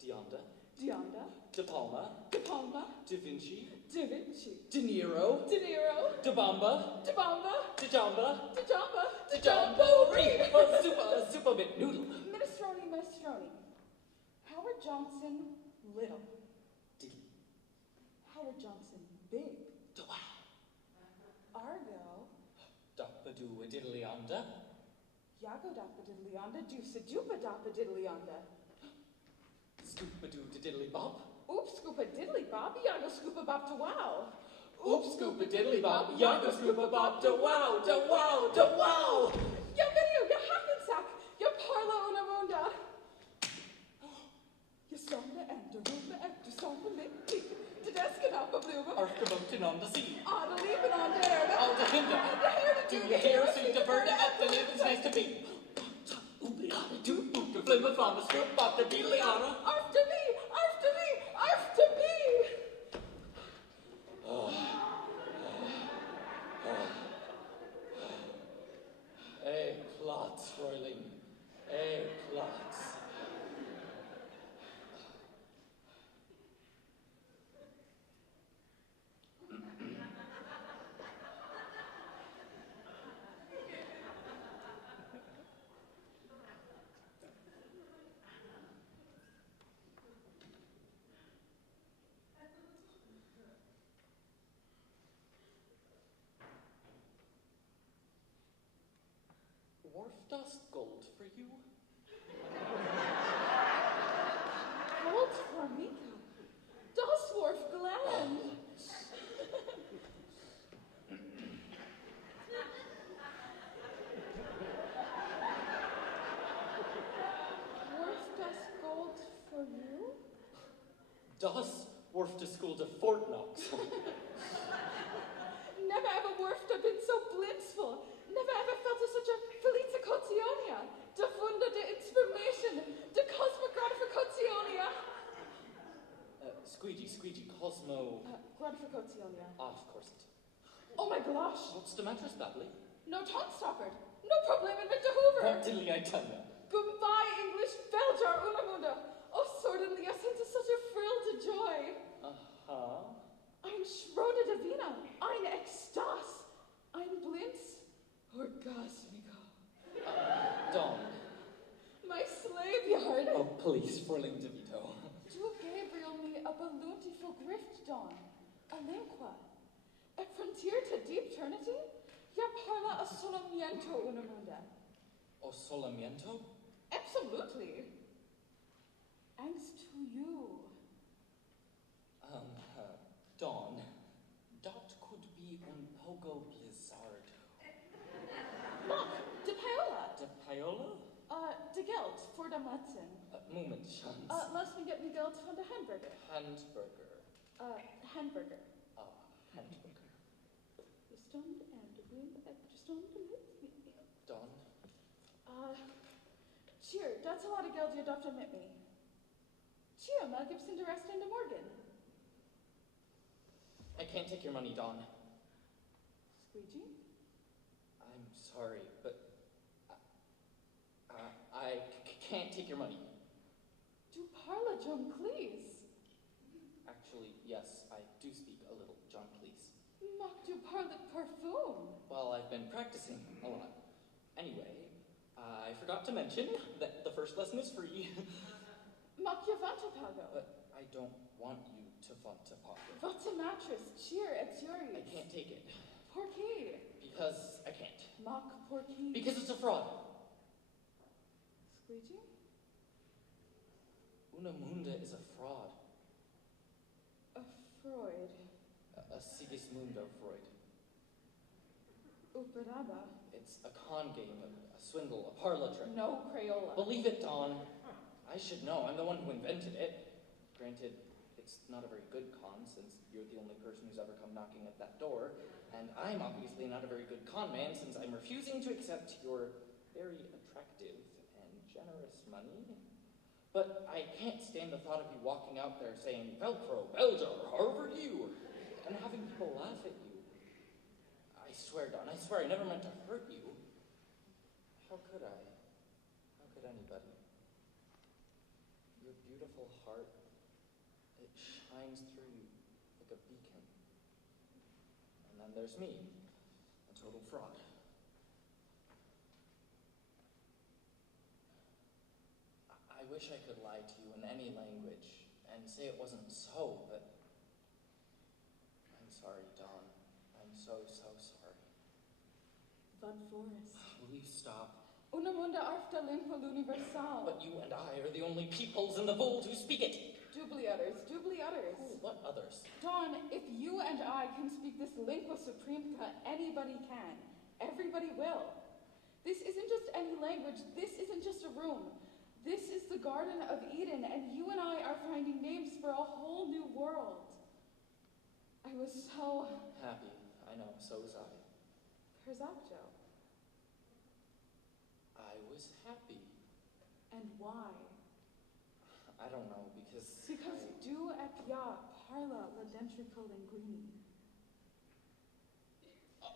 Dionda. Dionda. De Palma. De Palma. Da Vinci. Da Vinci. De Niro. De Niro. De Bamba. De Bamba. De Jamba. De Jamba. De Jamboree. Oh, super McNoodle. Minestrone, minestrone. Howard Johnson, little. Diddly. Howard Johnson, big. Da-wow. Argo. Doppadoo a diddly onda. Yago dappa diddlyonda, deuce dupa dappa diddlyonda. Scoopadoo to diddly bop. Oops, scoopa diddly bob, yago scoopa bop to wow. Oops, scoop a diddly bop. Yaga scoop a bop. Da wow, da wow, da wow. Ya video, ya hackensack, ya parla una munda. Ya sonda and de rumba and de sonda lick. De desken up a blue. Arkaboten on the sea. Ah, the leaping on there. All the hinder. And the hair to Do you hear a sweet bird at the lip? It's nice to be. Ooply-otter, doop, boop, the flim of on the scoop, bop, the beedly-otter. After me, after me, after me. Plots, Fräulein. Plots. Wharf dust gold for you? Gold formica. Das Wharf Glen. Wharf das gold for you? Das Wharf to school to Fort Knox. Never ever Wharf have been so blissful. Never ever felt such a felicitationia. De Wunder, de Inspiration, de Cosmogratificationia. Squeegee, Cosmo. Gratificationia. Of course it. Oh my gosh. What's the matter, Babley? No tongue stoppered. No problem in Victor Hoover. What diddly I tell you? Goodbye, English Belger Unamunda. Oh, suddenly I sense such a thrill to joy. Uh-huh. Ein Schrode Divina. Ein Ekstase. Ein Blinz. Orgasmica. Dawn. My slave yard. Oh, please, Fräulein DeVito. Du Gabriel me a balloontiful grift dawn. A linqua. A frontier to deep eternity? Ya parla a solamiento unamunda. O solamiento? Absolutely. Thanks to you. Dawn. Dot could be un pogo blizzard. Look, de Paola. De Paola? De Geld for the Matzen. Moment, chance. Lass me get me Geld von der Hamburger. Handburger. Hamburger. Handburger. The stund and the room at the stund with me. Dawn. Cheer, that's a lot of Geld you adopted with me. Cheer, Mel Gibson to rest in the Morgan. I can't take your money, Dawn. Squeegee? I'm sorry, but I can't take your money. Do parla, John, please. Actually, yes, I do speak a little John Cleese. Mock du parle parfum. Well, I've been practicing a lot. Anyway, I forgot to mention that the first lesson is free. Mock you vanta pago. But I don't want you to want to pocket. What's a mattress? Cheer, it's yours. I can't take it. Porky. Because I can't. Mock porky. Because it's a fraud. Squeegee? Unamunda is a fraud. A Freud. A Sigismundo Freud. Uparaba. It's a con game, a swindle, a parlor trick. No Crayola. Believe it, Dawn. I should know. I'm the one who invented it. Granted, it's not a very good con, since you're the only person who's ever come knocking at that door, and I'm obviously not a very good con man, since I'm refusing to accept your very attractive and generous money. But I can't stand the thought of you walking out there saying, Velcro, Belgium, Harvard you, and having people laugh at you. I swear, Dawn, I swear I never meant to hurt you. How could I? How could anybody? Your beautiful heart, it shines through you like a beacon. And then there's me, a total fraud. I wish I could lie to you in any language and say it wasn't so, but I'm sorry, Dawn. I'm so sorry. Vad Forest. Will you stop? Una munda arfta lingua l'universal. But you and I are the only peoples in the world who speak it. Dubli others, dubli others. Who? What others? Dawn, if you and I can speak this lingua supremca, anybody can. Everybody will. This isn't just any language. This isn't just a room. This is the Garden of Eden, and you and I are finding names for a whole new world. I was so... Happy. I know, so was I. Herzakjo. I was happy. And why? I don't know, because du et ja parla la dentrico linguini.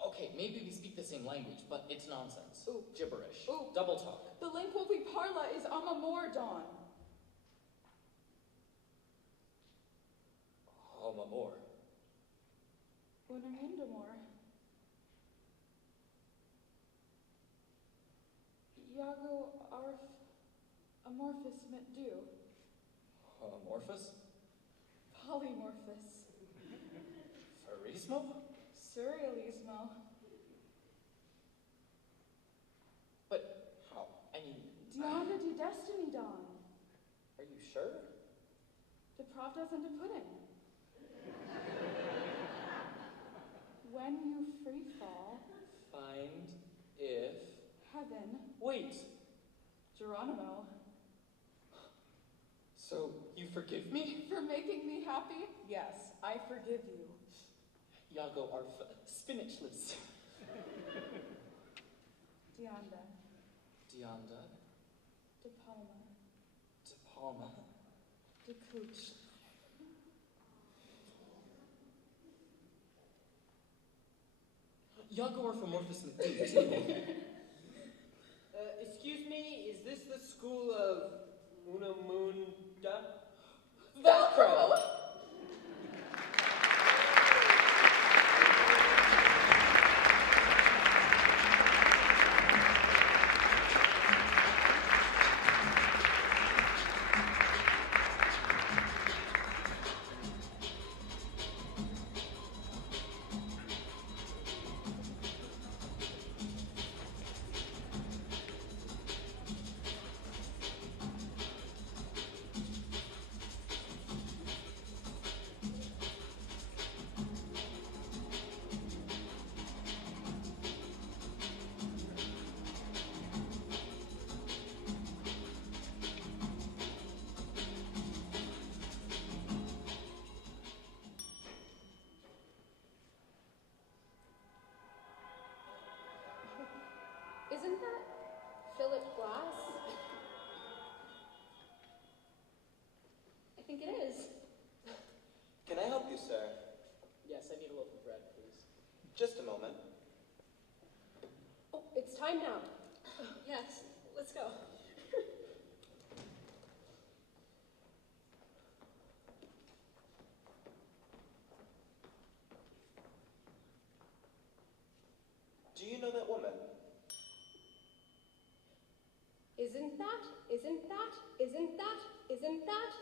Okay, maybe we speak the same language, but it's nonsense. Ooh. Gibberish. Ooh. Double talk. The lingua we parla is amamor, Dawn. Homamor. Unamundamor. Iago arf amorphous mit du. Amorphous? Polymorphous. Pharismo? Surrealismo. But how? I mean... Dianda di destiny, Dawn. Are you sure? De pravdas and de pudding. When you free fall, Find if... heaven, Wait! Geronimo, So, you forgive me? for making me happy? Yes, I forgive you. Iago arf spinachless. Dianda, Dianda. de Palma, De Palma. de Cooch. Iago arf amorphous mit du. Excuse me, is this the school of Unamunda? Velcro! Isn't that Philip Glass? I think it is. Can I help you, sir? Yes, I need a loaf of bread, please. Just a moment. Oh, it's time now. Yes, let's go. Do you know that woman? Isn't that?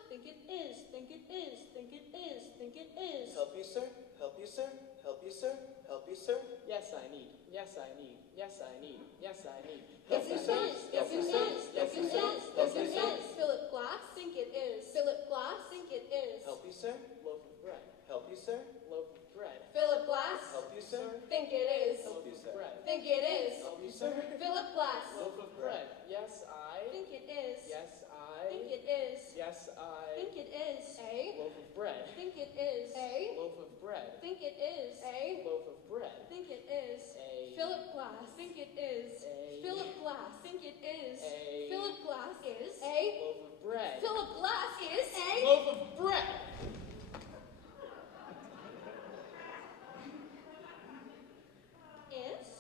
Think it is, think it is, think it is, think it is. Help you, sir? Help you, sir? Help you, sir? Help you, sir? Yes, I need. Yes, I need. Yes, I need. Yes, I need. Help you, sir? Help you, sir? Help you, sir? Help you, sir? Philip Glass? Think it is. Philip Glass? Think it is. Help you, sir? Loaf of bread. Help you, sir? Loaf of bread. Philip Glass? Help you, sir? Think it is. Help you, sir? Bread. Think Think it is. Help you, sir? Philip Glass. Loaf of bread. Yes, I. Think it is. Yes, I. Think it is. Yes, I. Think it is. A. Loaf of bread. Think it is. A. Loaf of bread. Think it is. A. Loaf of bread. Think it is. A. Philip Glass. Think it is. A. Philip Glass. Think it is. A. Philip Glass is. A. Loaf of bread. Philip Glass is. A. Loaf of bread. Is.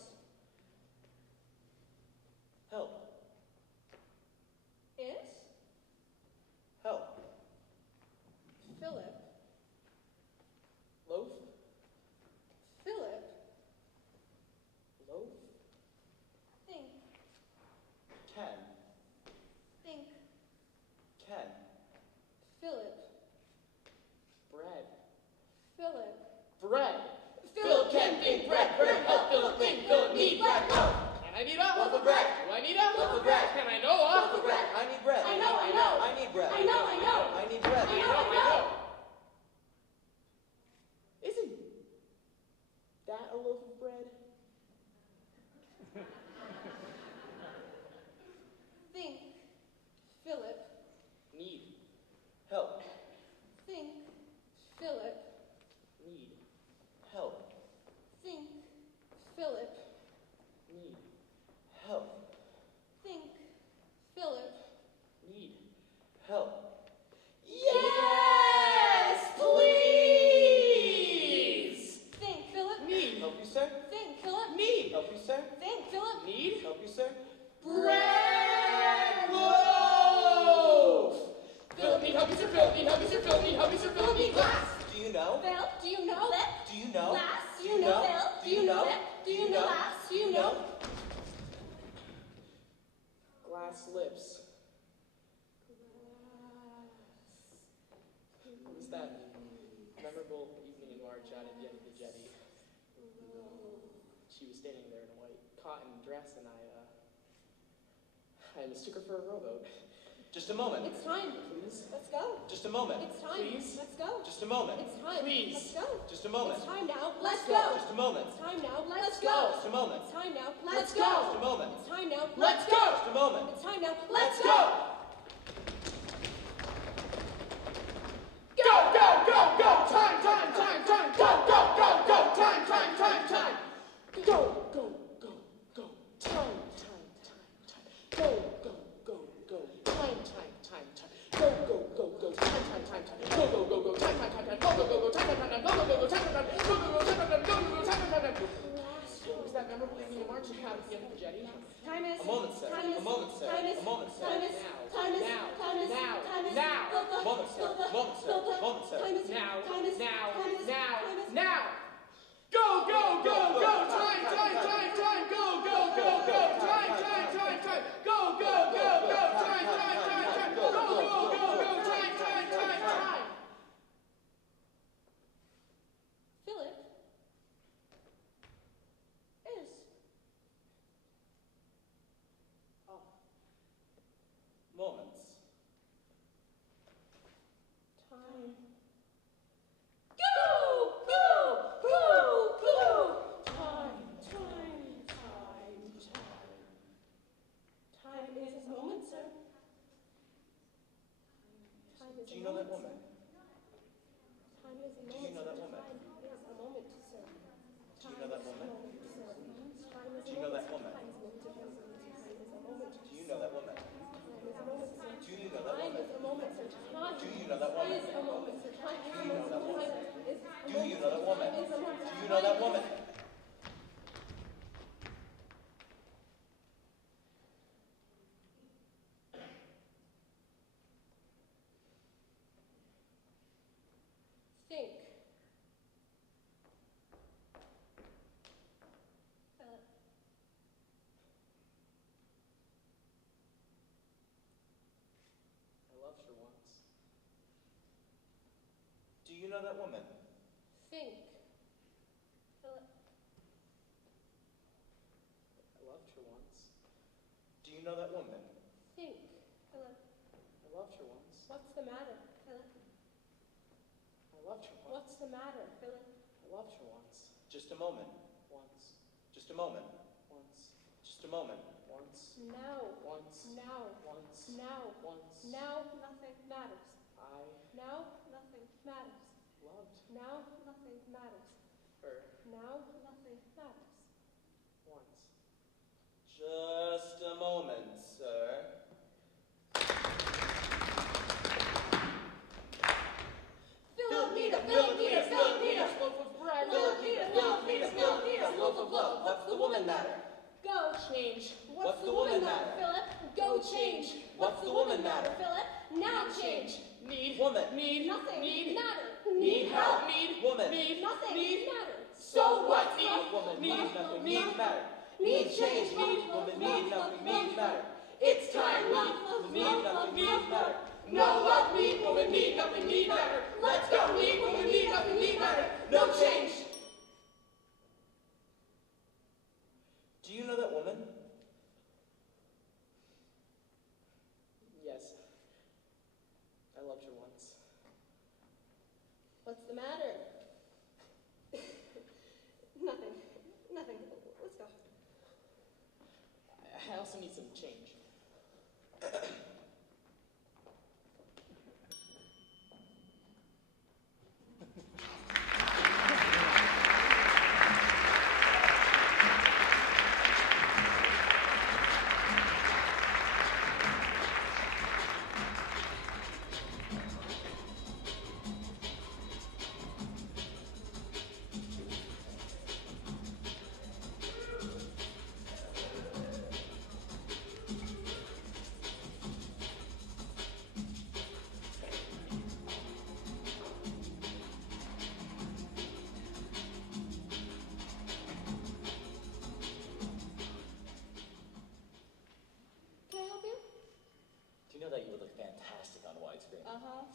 Help. Is. Help. Philip. Loaf. Philip. Loaf. Think. Ken. Think. Ken. Philip. Bread. Philip. Bread. Philip can think bread. Bread help Philip think. Philip need bread. Help. Can I need a Loaf of bread. Do I need a Loaf of bread. Can I know a Loaf of bread. I need bread. I know. I need bread. I know. I need bread. I know. Isn't that a loaf of bread? Think. Philip. Need. Help. Think. Philip. Need. Help. Think. Philip. Need. Help. Think. Philip. Need. Help. Yes, please. Think, Philip. Need. Help you, sir? Think, Philip. Need. Help you, sir? Think, Philip. Need. Help you, sir? Bread loaf! Philip need help you, sir? Philip need help you, sir? Philip need help you, sir? Philip need glass! Do you know? Phil, do you know? Lip. Do you know? Glass. Do you know? Phil? Do you know? Lip. Do you know? Glass. Do you know? Glass lips. It was that memorable evening in March out at the end of the jetty. She was standing there in a white cotton dress, and I mistook her for a rowboat. Just a moment. It's time. Please? Let's go. Just a moment. It's time. Please? Let's go. Just a moment. It's time. Please. Let's go. Just a moment. It's time now. Let's go. Just a moment. It's time now. Let's go. Just a moment. It's time now. Just Let's a go. moment. It's time now. Let's go! Just a moment. It's time now. Let's Let's go. go. Go, go, go, go! Time, time, time, time! Go, go, go, go! Time, time, time, time! Go, go, go, go! Time, time, time, time! Go, go, go, go! Time, time, time, time! Go, go, go, go! Time, time, time, time! Go, go, go, go! Time, time, time, time! Go, go, go, go! Time, time, time, time! Go, go, go, go! Time, time, time! Go, go, go! Time, time, time! Go, go, go! Time, time, time! What was that memorable evening in March you had at the end of the jetty? Time is. A moment, sir. Time is. A moment, sir. Time is. A moment, sir. Time is. Time is. Now. Time is. Now. Time is. Now. Go, go. Moment, sir. Go, go. Moment, sir. Go, go. Moment, sir. Time is. Now. Time is. Now. Time is. Now. Time is. Now. Go, go, go, go! Time, time, time, time! Go, go, go, go! Time, time, time, time! Go, go, go, go! Time, time, time, time! Go, go, go, go! Time, time, time, time! Philip. Is. Moments. Time. Go! Go! Go! Go! Time. Time. Time. Time. Time is a moment, sir. Time is Do a you know that moment, woman? sir. Time is a Do moment. you know that sir. woman? Time is a moment, sir. Do you know that woman? Time is Do you know that woman? Time is a moment. Do you know that woman? Time is a moment, sir. Do you know that Time woman? is a moment, sir. Time Do you know that Time woman? is a moment, sir. Time is Do a you know that moment, woman? sir. Time is a Do you know that woman? Time is a moment. Do you know that woman? Think. Philip. I loved her once. Do you know that woman? Think. Philip. I loved her once. Do you know that woman? Think. Philip. I loved her once. What's the matter, Philip? I loved her once. What's the matter, Philip? I loved her once. Just a moment. Once. Just a moment. Once. Just a moment. Once. Now. Once. Now. Once. Now. Once. Now nothing matters. I Now nothing matters. loved Now nothing matters. her Now nothing matters. once. Just a moment, sir. Philippines, Philippines, Philippines, loaf of bread. Philippines, Philippines, Philippines, loaf of love. What's the woman matter? Go change. What's the woman matter? Philip? Go change. What's the woman matter? Philip? Now change. Need. Woman. Need. Nothing Need. matter. Need help. Need. Woman. Need. Nothing Need. matter. So what? Need. Woman. Need. Need nothing. Need. Need matter. Need change. change. Woman. Love, Need love, nothing. love, Need matter. It's time. love, Need love, nothing. love, Need love, matter. No love. Need. Woman. Need. Nothing. Need matter. Let's go. Need. Woman. Need. Nothing. Need matter. No change. Do you know that woman? Yes. I loved her once. What's the matter? Nothing. Nothing. Let's go. I also need some change. Can I help you? Do you know that you would look fantastic on widescreen?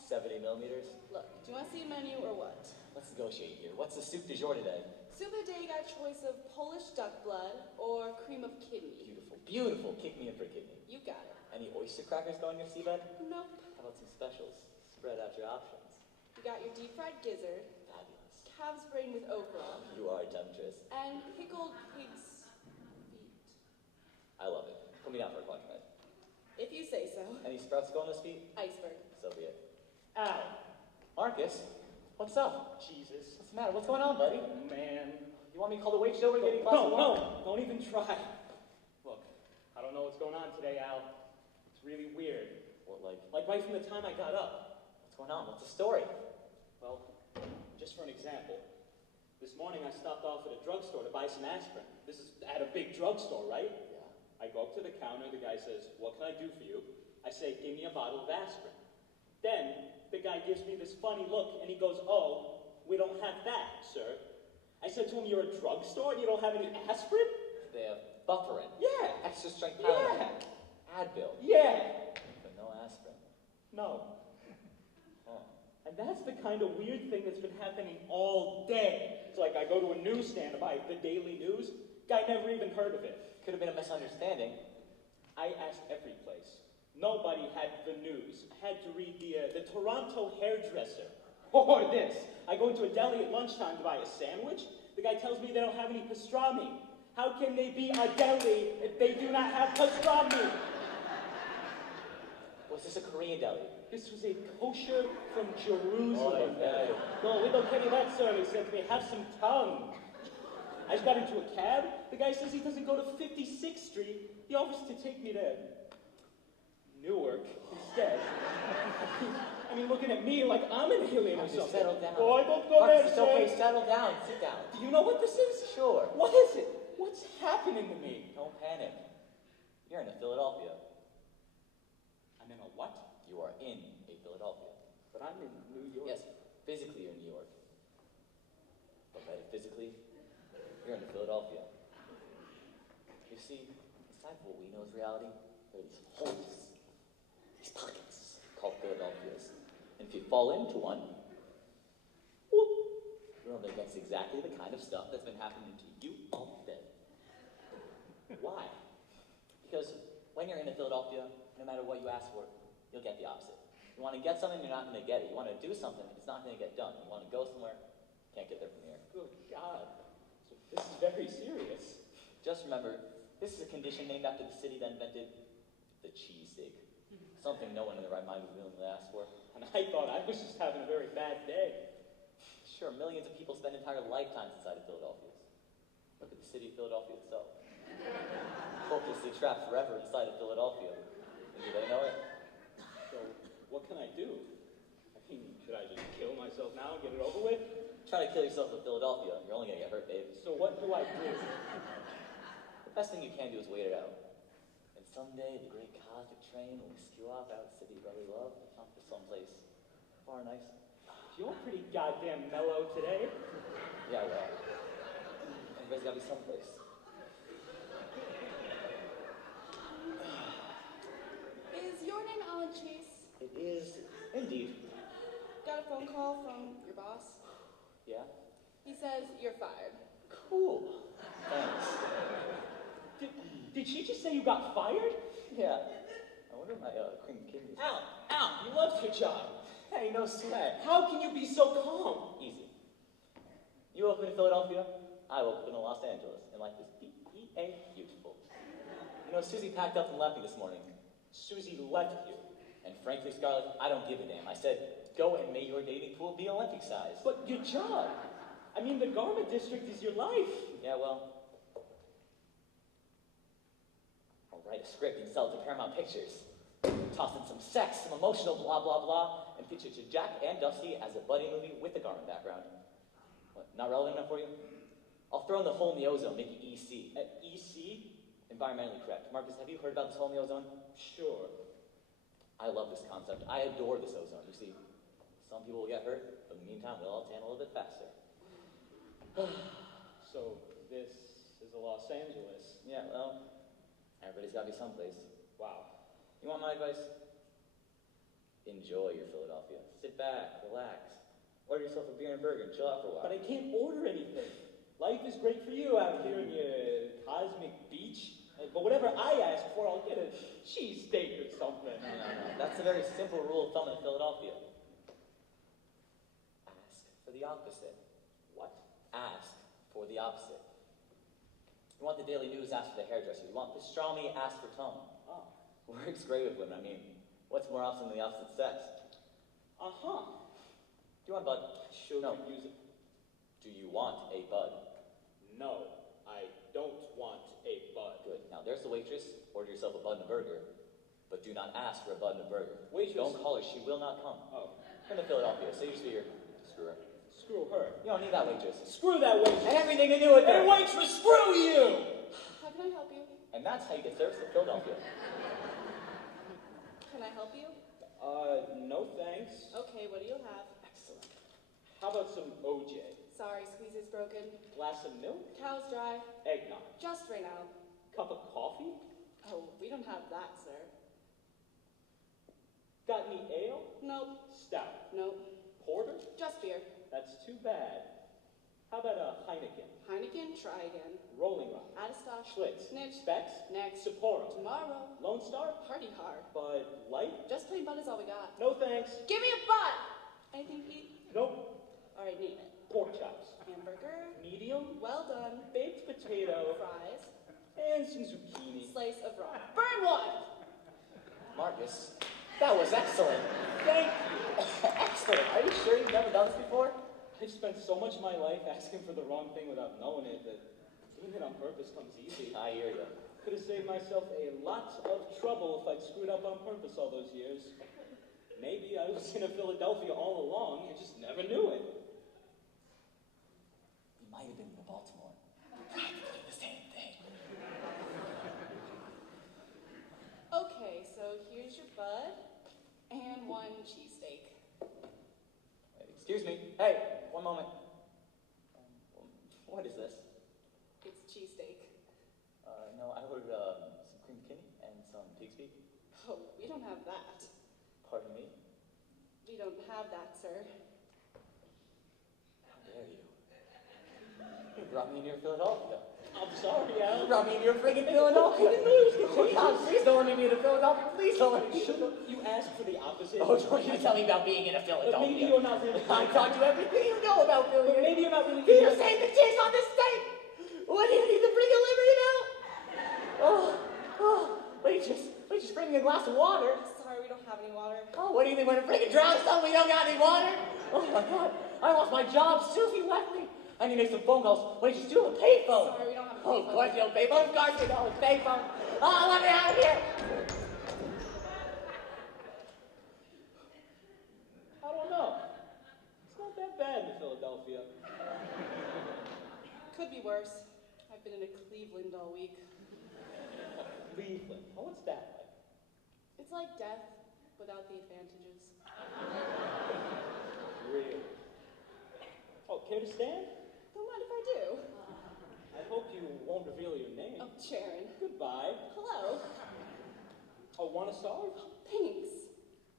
70 millimeters? Look, do you want to see a menu or what? Let's negotiate here. What's the soup du jour today? Soup of the day, you got a choice of Polish duck blood or cream of kidney. Beautiful, beautiful. Kick me in for kidney. You got it. Any oyster crackers going your seabed? Nope. How about some specials? Spread out your options. You got your deep fried gizzard, Fabulous. calf's brain with okra, You are a temptress. and pickled pig's feet. I love it. Put me down for a contract. If you say so. Any sprouts going this feet? Iceberg. So be it. Ow! Marcus, what's up? Jesus. What's the matter? What's going on, buddy? Man. You want me to call the wait show and get a glass No, of wine? no, don't even try. Look, I don't know what's going on today, Al. It's really weird. What, like, Like right from the time I got up. what's going on? What's the story? Well, just for an example, this morning I stopped off at a drugstore to buy some aspirin. This is at a big drugstore, right? Yeah. I go up to the counter, the guy says, "What can I do for you?" I say, "Give me a bottle of aspirin." Then the guy gives me this funny look and he goes, "Oh, we don't have that, sir." I said to him, "You're a drugstore and you don't have any aspirin?" They have bufferin. Yeah. Extra strength Tylenol. Yeah. Advil. Yeah. But no aspirin. No. Huh. And that's the kind of weird thing that's been happening all day. It's like I go to a newsstand to buy the Daily News. Guy never even heard of it. Could have been a misunderstanding. I asked every place. Nobody had the news. I had to read the Toronto Hairdresser. Or this. I go into a deli at lunchtime to buy a sandwich. The guy tells me they don't have any pastrami. How can they be a deli if they do not have pastrami? Was this a Korean deli? This was a kosher from Jerusalem. Oy vey. No, we don't carry that service. He said to me, "Have some tongue." I just got into a cab. The guy says he doesn't go to 56th Street. He offers to take me to Newark instead. I mean, looking at me like I'm an alien or Marcus, something. settle down. Oh, I don't go there, Marcus, it's okay. sir. Settle down. Sit down. Do you know what this is? Sure. What is it? What's happening to me? Don't panic. You're in a Philadelphia. I'm in a what? You are in a Philadelphia. But I'm in New York. Yes, physically you're in New York. But metaphysically, you're in Philadelphia. You see, aside from what we know as reality, there are these holes, these pockets called Philadelphias. And if you fall into one, whoop, you're up against exactly the kind of stuff that's been happening to you all day. Why? Because when you're in Philadelphia, no matter what you ask for, you'll get the opposite. You want to get something, you're not going to get it. You want to do something, it's not going to get done. You want to go somewhere, can't get there from here. Good God. This is very serious. Just remember, This is a condition named after the city that invented the cheesesteak. Something no one in their right mind would willingly ask for. And I thought I was just having a very bad day. Sure, millions of people spend entire lifetimes inside of Philadelphia. Look at the city of Philadelphia itself. Hopelessly trapped forever inside of Philadelphia. And do they know it? So, what can I do? I mean, should I just kill myself now and get it over with? Try to kill yourself with Philadelphia. You're only gonna get hurt, babe. So what do I do? The best thing you can do is wait it out. And someday the great cosmic train will whisk you off out of the city of brotherly love, off to someplace far nicer. You're pretty goddamn mellow today. Yeah, well, everybody's gotta be someplace. Is your name Alan Chase? It is indeed. Got a phone call from your boss. Yeah? He says you're fired. Cool. Thanks. Did she just say you got fired? Yeah. I wonder my cream kidneys. Al, you loved your job. Hey, no sweat. How can you be so calm? Easy. You woke up in Philadelphia, I woke up in Los Angeles, and life is beautiful. You know, Susie packed up and left me this morning. Susie left you. And frankly, Scarlett, I don't give a damn. I said, go and make your dating pool be Olympic size. But your job. I mean, the garment district is your life. Yeah, well, I'll write a script and sell it to Paramount Pictures. Toss in some sex, some emotional blah, blah, blah, and pitch it to Jack and Dusty as a buddy movie with a garment background. What, not relevant enough for you? I'll throw in the hole in the ozone, make it EC. EC? Environmentally correct. Marcus, have you heard about this hole in the ozone? Sure. I love this concept. I adore this ozone. You see, some people will get hurt, but in the meantime, we'll all tan a little bit faster. So, this is Los Angeles. Yeah, well, everybody's got to be someplace. Wow. You want my advice? Enjoy your Philadelphia. Sit back, relax. Order yourself a beer and burger and chill out for a while. But I can't order anything. Life is great for you out here in your cosmic beach. But whatever I ask for, I'll get a cheesesteak or something. No. That's a very simple rule of thumb in Philadelphia. Ask for the opposite. What? Ask for the opposite. You want the Daily News, ask for the hairdresser. You want pastrami, ask for tongue. Oh. Works great with women. I mean, what's more opposite than the opposite sex? Uh-huh. Do you want a bud? Sure No. could use it. Do you want a bud? No, I don't want a bud. Good. Now, there's the waitress. Order yourself a bud and a burger. But do not ask for a bud and a burger. Waitress? Don't call her. She will not come. Oh. Come to Philadelphia. Say your spear. Screw her. Screw her. You don't need that waitress. Screw that waitress. And everything to do with her. Hey, waitress, screw you! How can I help you? And that's how you get service in Philadelphia. Can I help you? No thanks. Okay, what do you have? Excellent. How about some OJ? Sorry, squeeze is broken. Glass of milk? Cow's dry. Eggnog. Just right now. Cup of coffee? Oh, we don't have that, sir. Got any ale? Nope. Stout. Nope. Porter? Just beer. That's too bad. How about a Heineken? Heineken, try again. Rolling Rock? Out of stock. Schlitz? Snitch. Beck's? Next. Sapporo? Tomorrow. Lone Star? Party hard. Bud Light? Just plain bud is all we got. No thanks. Give me a bud! Anything, Pete? Nope. Alright, name it. Pork chops. Hamburger. Medium? Well done. Baked potato? Fries. And some zucchini. Slice of raw. Burn one! Marcus, that was excellent. Thank you. Excellent. Are you sure you've never done this before? I've spent so much of my life asking for the wrong thing without knowing it that doing it on purpose comes easy. I hear you. Could have saved myself a lot of trouble if I'd screwed up on purpose all those years. Maybe I was in Philadelphia all along and just never knew it. You might have been in Baltimore. Practically the same thing. Okay, so here's your bud and one cheesesteak. Excuse me. Hey, one moment. What is this? It's cheesesteak. No, I ordered some cream kidney and some pig's feet. Oh, we don't have that. Pardon me? We don't have that, sir. How dare you? You brought me near Philadelphia. I'm sorry, Al. You brought me near friggin' Philadelphia. I didn't know you was Oh, God, please don't let me near Philadelphia. Please don't let me. Shouldn't you ask for the opposite? Oh, don't you tell me about being in a But Philadelphia. maybe you're not really. I taught you everything you know about But Philadelphia. maybe you're not really. You're saying the cheese on the steak. What do you need to bring a liberty now? Waitress, bring me a glass of water. Sorry, we don't have any water. Oh, what do you think, we're in a freaking drownstone? We don't got any water? Oh my God, I lost my job. Susie left me. I need to make some phone calls. Waitress, do you have a payphone? Sorry, we don't have a Oh, payphone. of course you don't have a payphone. Of course you don't have a payphone. Oh, let me out of here. I don't know. It's not that bad in Philadelphia. Could be worse. I've been in Cleveland all week. Cleveland. Oh, what's that like? It's like death without the advantages. Really? Oh, care to stand? Don't mind if I do. I hope you won't reveal your name. Oh, Sharon. Goodbye. Hello. Oh, want to starve? Thanks.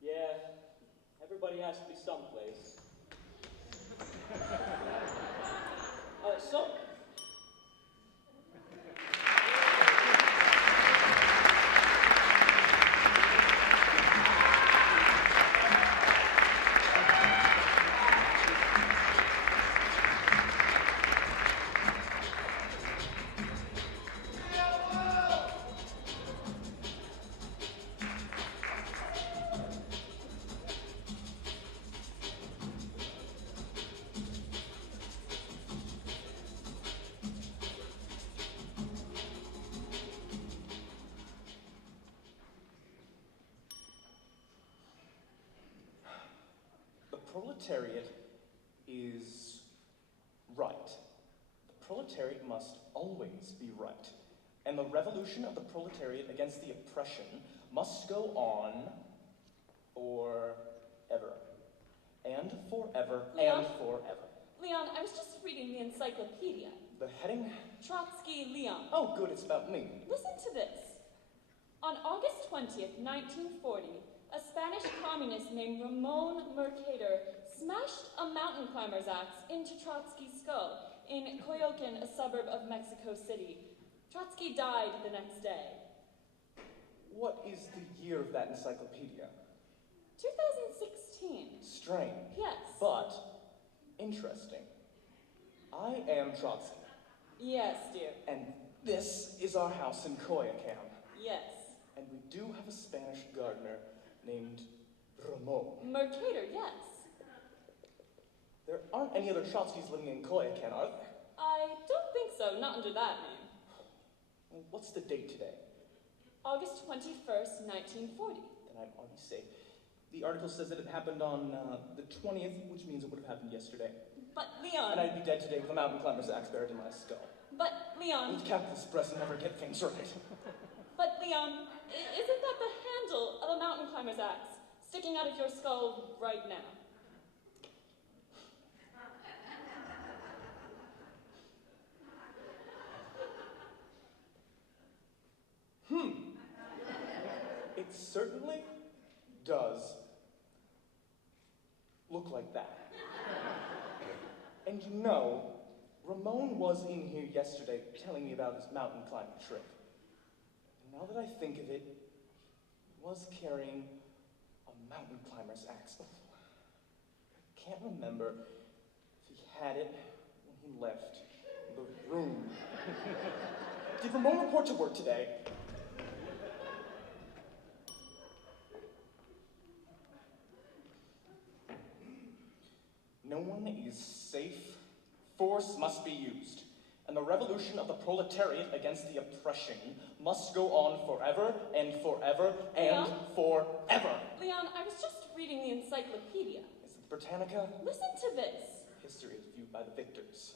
Yeah, everybody has to be someplace. So, the proletariat is right. The proletariat must always be right. And the revolution of the proletariat against the oppression must go on forever. And forever and forever. Leon, I was just reading the encyclopedia. The heading? Trotsky, Leon. Oh, good, it's about me. Listen to this. On August 20th, 1940, a Spanish communist named Ramon Mercader smashed a mountain climber's axe into Trotsky's skull in Coyoacán, a suburb of Mexico City. Trotsky died the next day. What is the year of that encyclopedia? 2016. Strange. Yes. But interesting. I am Trotsky. Yes, dear. And this is our house in Coyoacán. Yes. And we do have a Spanish gardener named Ramon. Mercader, yes. There aren't any other Trotskys living in Coyoacán, are there? I don't think so, not under that name. Well, what's the date today? August 21st, 1940. Then I'm already safe. The article says that it happened on the 20th, which means it would have happened yesterday. But, Leon... And I'd be dead today with a mountain climber's axe buried in my skull. But, Leon... These capitalist press never get things right. But, Leon, isn't that the handle of a mountain climber's axe sticking out of your skull right now? It certainly does look like that. And you know, Ramon was in here yesterday telling me about his mountain climbing trip. And now that I think of it, he was carrying a mountain climber's axe. I can't remember if he had it when he left the room. Did Ramon report to work today? No one is safe. Force must be used. And the revolution of the proletariat against the oppression must go on forever and forever and forever. Leon, I was just reading the encyclopedia. Is it Britannica? Listen to this. History is viewed by the victors.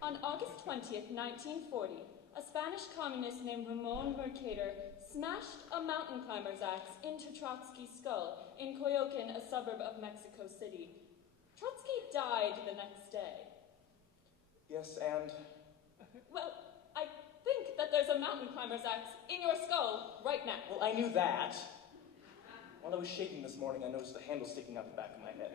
On August 20th, 1940, a Spanish communist named Ramon Mercader smashed a mountain climber's axe into Trotsky's skull in Coyoacán, a suburb of Mexico City. Trotsky died the next day. Yes, and? Well, I think that there's a mountain climber's axe in your skull right now. Well, I knew that. While I was shaking this morning, I noticed the handle sticking out the back of my head.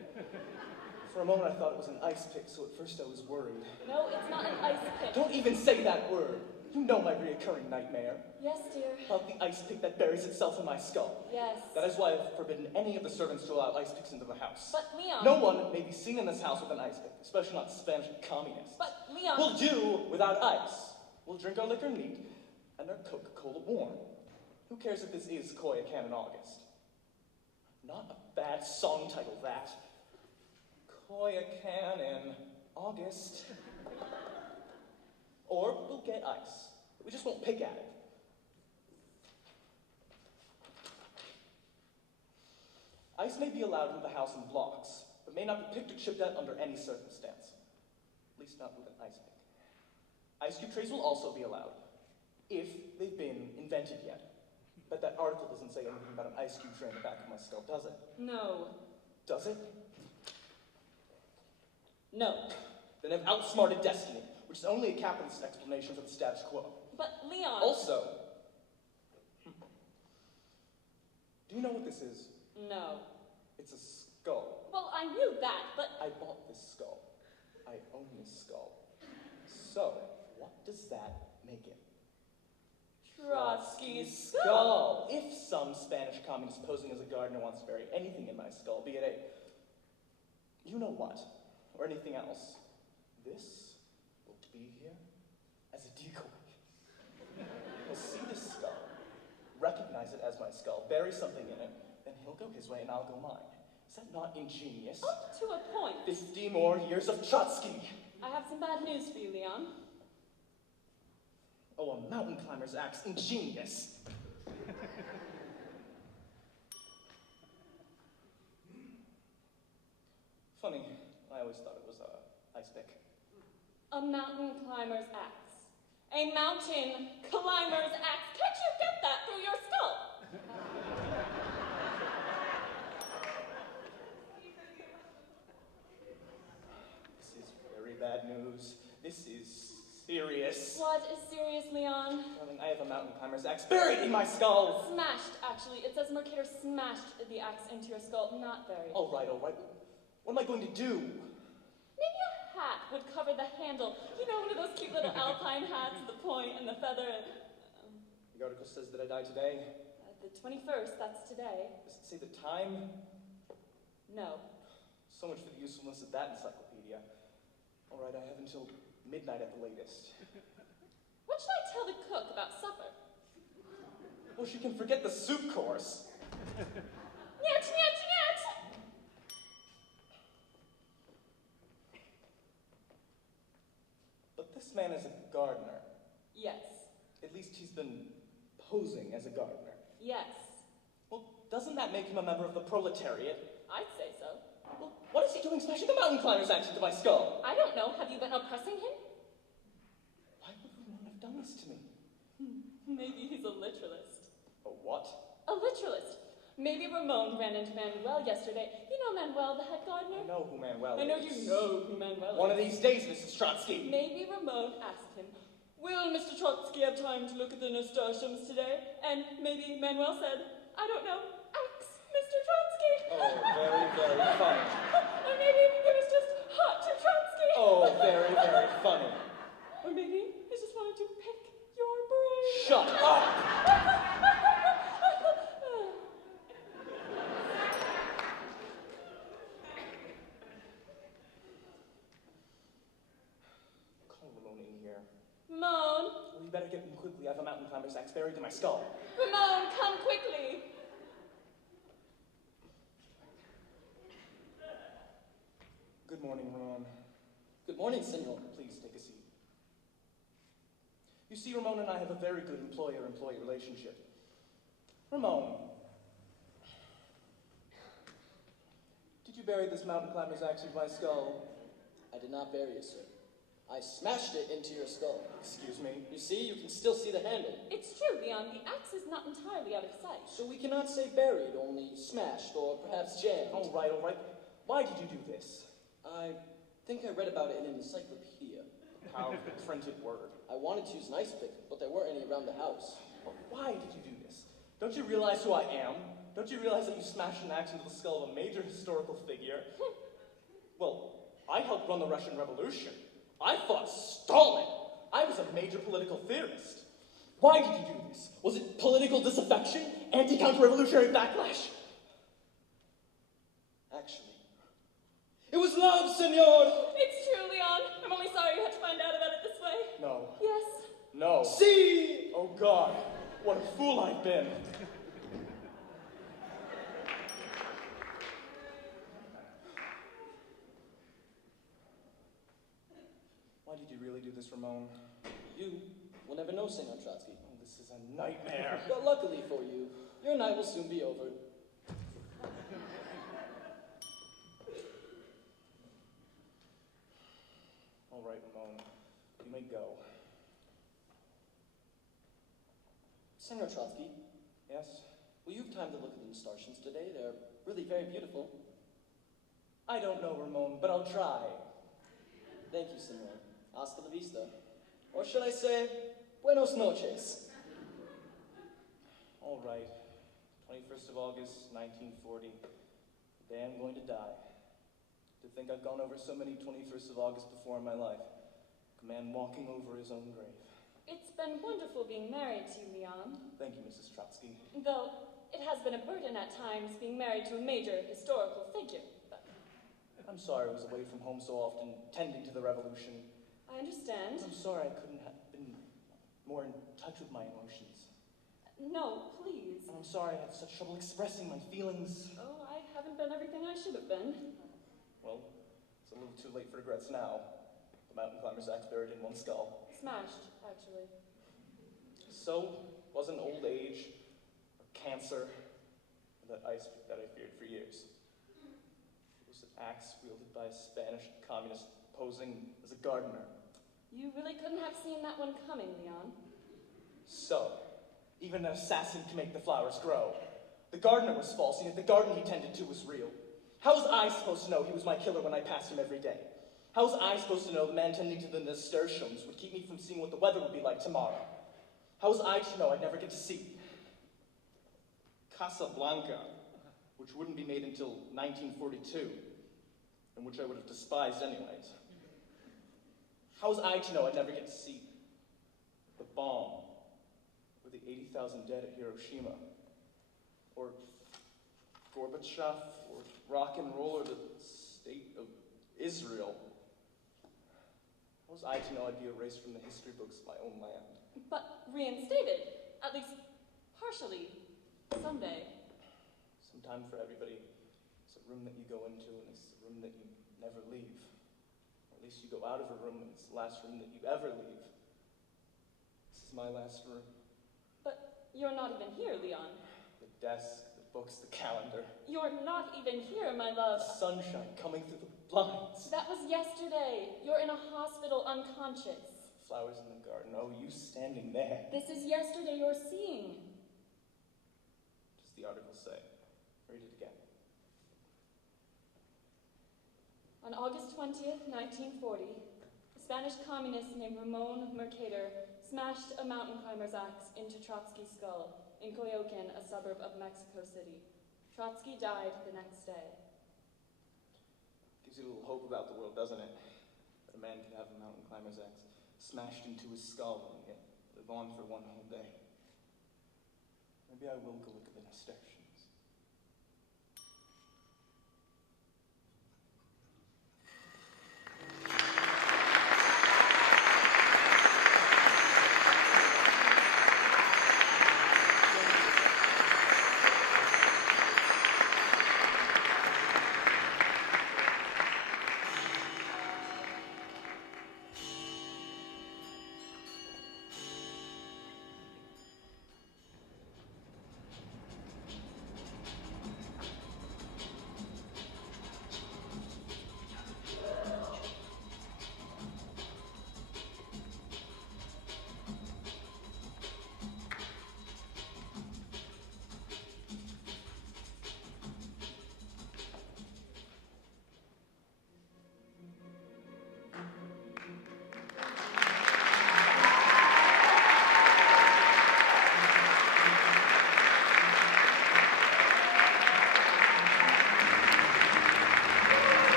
For a moment, I thought it was an ice pick, so at first I was worried. No, it's not an ice pick. Don't even say that word. You know my reoccurring nightmare. Yes, dear. About the ice pick that buries itself in my skull. Yes. That is why I've forbidden any of the servants to allow ice picks into the house. But, Leon... No one may be seen in this house with an ice pick, especially not Spanish communists. But, Leon... We'll do without ice. We'll drink our liquor neat. and are Coca-Cola born. Who cares if this is Koyakan in August? Not a bad song title, that. Koyakan in August. Or we'll get ice. We just won't pick at it. Ice may be allowed into the house in blocks, but may not be picked or chipped at under any circumstance. At least not with an ice pick. Ice cube trays will also be allowed, if they've been invented yet. But that article doesn't say anything about an ice cube tray in the back of my skull, does it? No. Does it? No. Then I've outsmarted destiny, which is only a capitalist explanation for the status quo. But, Leon... Also, do you know what this is? No. It's a skull. Well, I knew that, but... I bought this skull. I own this skull. So, what does that make it? Trotsky's skull. If some Spanish communist posing as a gardener wants to bury anything in my skull, be it a... you know what, or anything else, this will be here as a decoy. He'll see this skull, recognize it as my skull, bury something in it, then he'll go his way and I'll go mine. Is that not ingenious? Up to a point. 50 more years of Trotsky! I have some bad news for you, Leon. Oh, a mountain climber's axe, ingenious! Funny, I always thought it was a ice pick. A mountain climber's axe. A mountain climber's axe. Can't you get that through your skull? This is very bad news. This is serious. What is serious, Leon? Darling, I have a mountain climber's axe buried in my skull! Smashed, actually. It says Mercator smashed the axe into your skull, not buried. All right, all right. What am I going to do? Maybe a hat would cover the handle. You know, one of those cute little alpine hats with the point and the feather. The article says that I die today. The 21st, that's today. Does it say the time? No. So much for the usefulness of that encyclopedia. All right, I have until midnight at the latest. What should I tell the cook about supper? Well, she can forget the soup course. Nyet, nyet, nyet! But this man is a gardener. Yes. At least he's been posing as a gardener. Yes. Well, doesn't that make him a member of the proletariat? I'd say so. Well, what is he doing smashing a mountain climber's axe into my skull? I don't know. Have you been oppressing him? Why would Ramon have done this to me? Maybe he's a literalist. A what? A literalist. Maybe Ramon ran into Manuel yesterday. You know Manuel, the head gardener? I know who Manuel is. I know you know who Manuel is. One of these days, Mrs. Trotsky. Maybe Ramon asked him, will Mr. Trotsky have time to look at the nasturtiums today? And maybe Manuel said, I don't know, axe Mr. Trotsky. Oh, very, very funny. Or maybe he was just hot to Trotsky. Oh, very, very funny. Or maybe he just wanted to pick your brain. Shut up! Call Ramon in here. Ramon, Well, you better get him quickly. I have a mountain climber's axe buried in my skull. Ramon, come quickly. Good morning, Ramon. Good morning, senor. Please take a seat. You see, Ramon and I have a very good employer-employee relationship. Ramon, did you bury this mountain climber's axe in my skull? I did not bury it, sir. I smashed it into your skull. Excuse me? You see, you can still see the handle. It's true, Leon. The axe is not entirely out of sight. So we cannot say buried, only smashed or perhaps jammed. All right, all right. Why did you do this? I think I read about it in an encyclopedia. Powerful printed word. I wanted to use an ice pick, but there weren't any around the house. But why did you do this? Don't you realize who I am? Don't you realize that you smashed an axe into the skull of a major historical figure? Well, I helped run the Russian Revolution. I fought Stalin. I was a major political theorist. Why did you do this? Was it political disaffection? Anti-counter-revolutionary backlash? Actually, it was love, senor! It's true, Leon. I'm only sorry you had to find out about it this way. No. Yes. No. See? Oh God, what a fool I've been. Why did you really do this, Ramon? You will never know, Senor Trotsky. Oh, this is a nightmare. But luckily for you, your night will soon be over. All right, Ramon, you may go. Senor Trotsky, Yes? will you have time to look at the nasturtiums today? They're really very beautiful. I don't know, Ramon, but I'll try. Thank you, Senor. Hasta la vista. Or should I say, buenos noches. All right. 21st of August, 1940. The day I'm going to die. To think I've gone over so many 21st of August before in my life. A man walking over his own grave. It's been wonderful being married to you, Leon. Thank you, Mrs. Trotsky. Though it has been a burden at times being married to a major historical figure. But I'm sorry I was away from home so often, tending to the revolution. I understand. I'm sorry I couldn't have been more in touch with my emotions. No, please. And I'm sorry I had such trouble expressing my feelings. Oh, I haven't been everything I should have been. Well, it's a little too late for regrets now. The mountain climber's axe buried in one skull. Smashed, actually. So, wasn't old age, or cancer, or that ice pick that I feared for years. It was an axe wielded by a Spanish communist posing as a gardener. You really couldn't have seen that one coming, Leon. So, even an assassin can make the flowers grow. The gardener was false, and yet the garden he tended to was real. How was I supposed to know he was my killer when I passed him every day? How was I supposed to know the man tending to the nasturtiums would keep me from seeing what the weather would be like tomorrow? How was I to know I'd never get to see Casablanca, which wouldn't be made until 1942, and which I would have despised anyways? How was I to know I'd never get to see the bomb, or the 80,000 dead at Hiroshima, or Gorbachev, or rock and roll, or the state of Israel? How was I to know I'd be erased from the history books of my own land? But reinstated, at least partially, someday. Sometime for everybody, it's a room that you go into, and it's a room that you never leave. Or at least you go out of a room, and it's the last room that you ever leave. This is my last room. But you're not even here, Leon. The desk, the books, the calendar. You're not even here, my love. The sunshine coming through the blinds. That was yesterday. You're in a hospital unconscious. Flowers in the garden. Oh, you standing there. This is yesterday you're seeing. What does the article say? Read it again. On August 20th, 1940, a Spanish communist named Ramon Mercader smashed a mountain climber's axe into Trotsky's skull in Coyoacán, a suburb of Mexico City. Trotsky died the next day. Gives you a little hope about the world, doesn't it? That a man can have a mountain climber's axe smashed into his skull and yet live on for one whole day. Maybe I will go look at the nasturtium.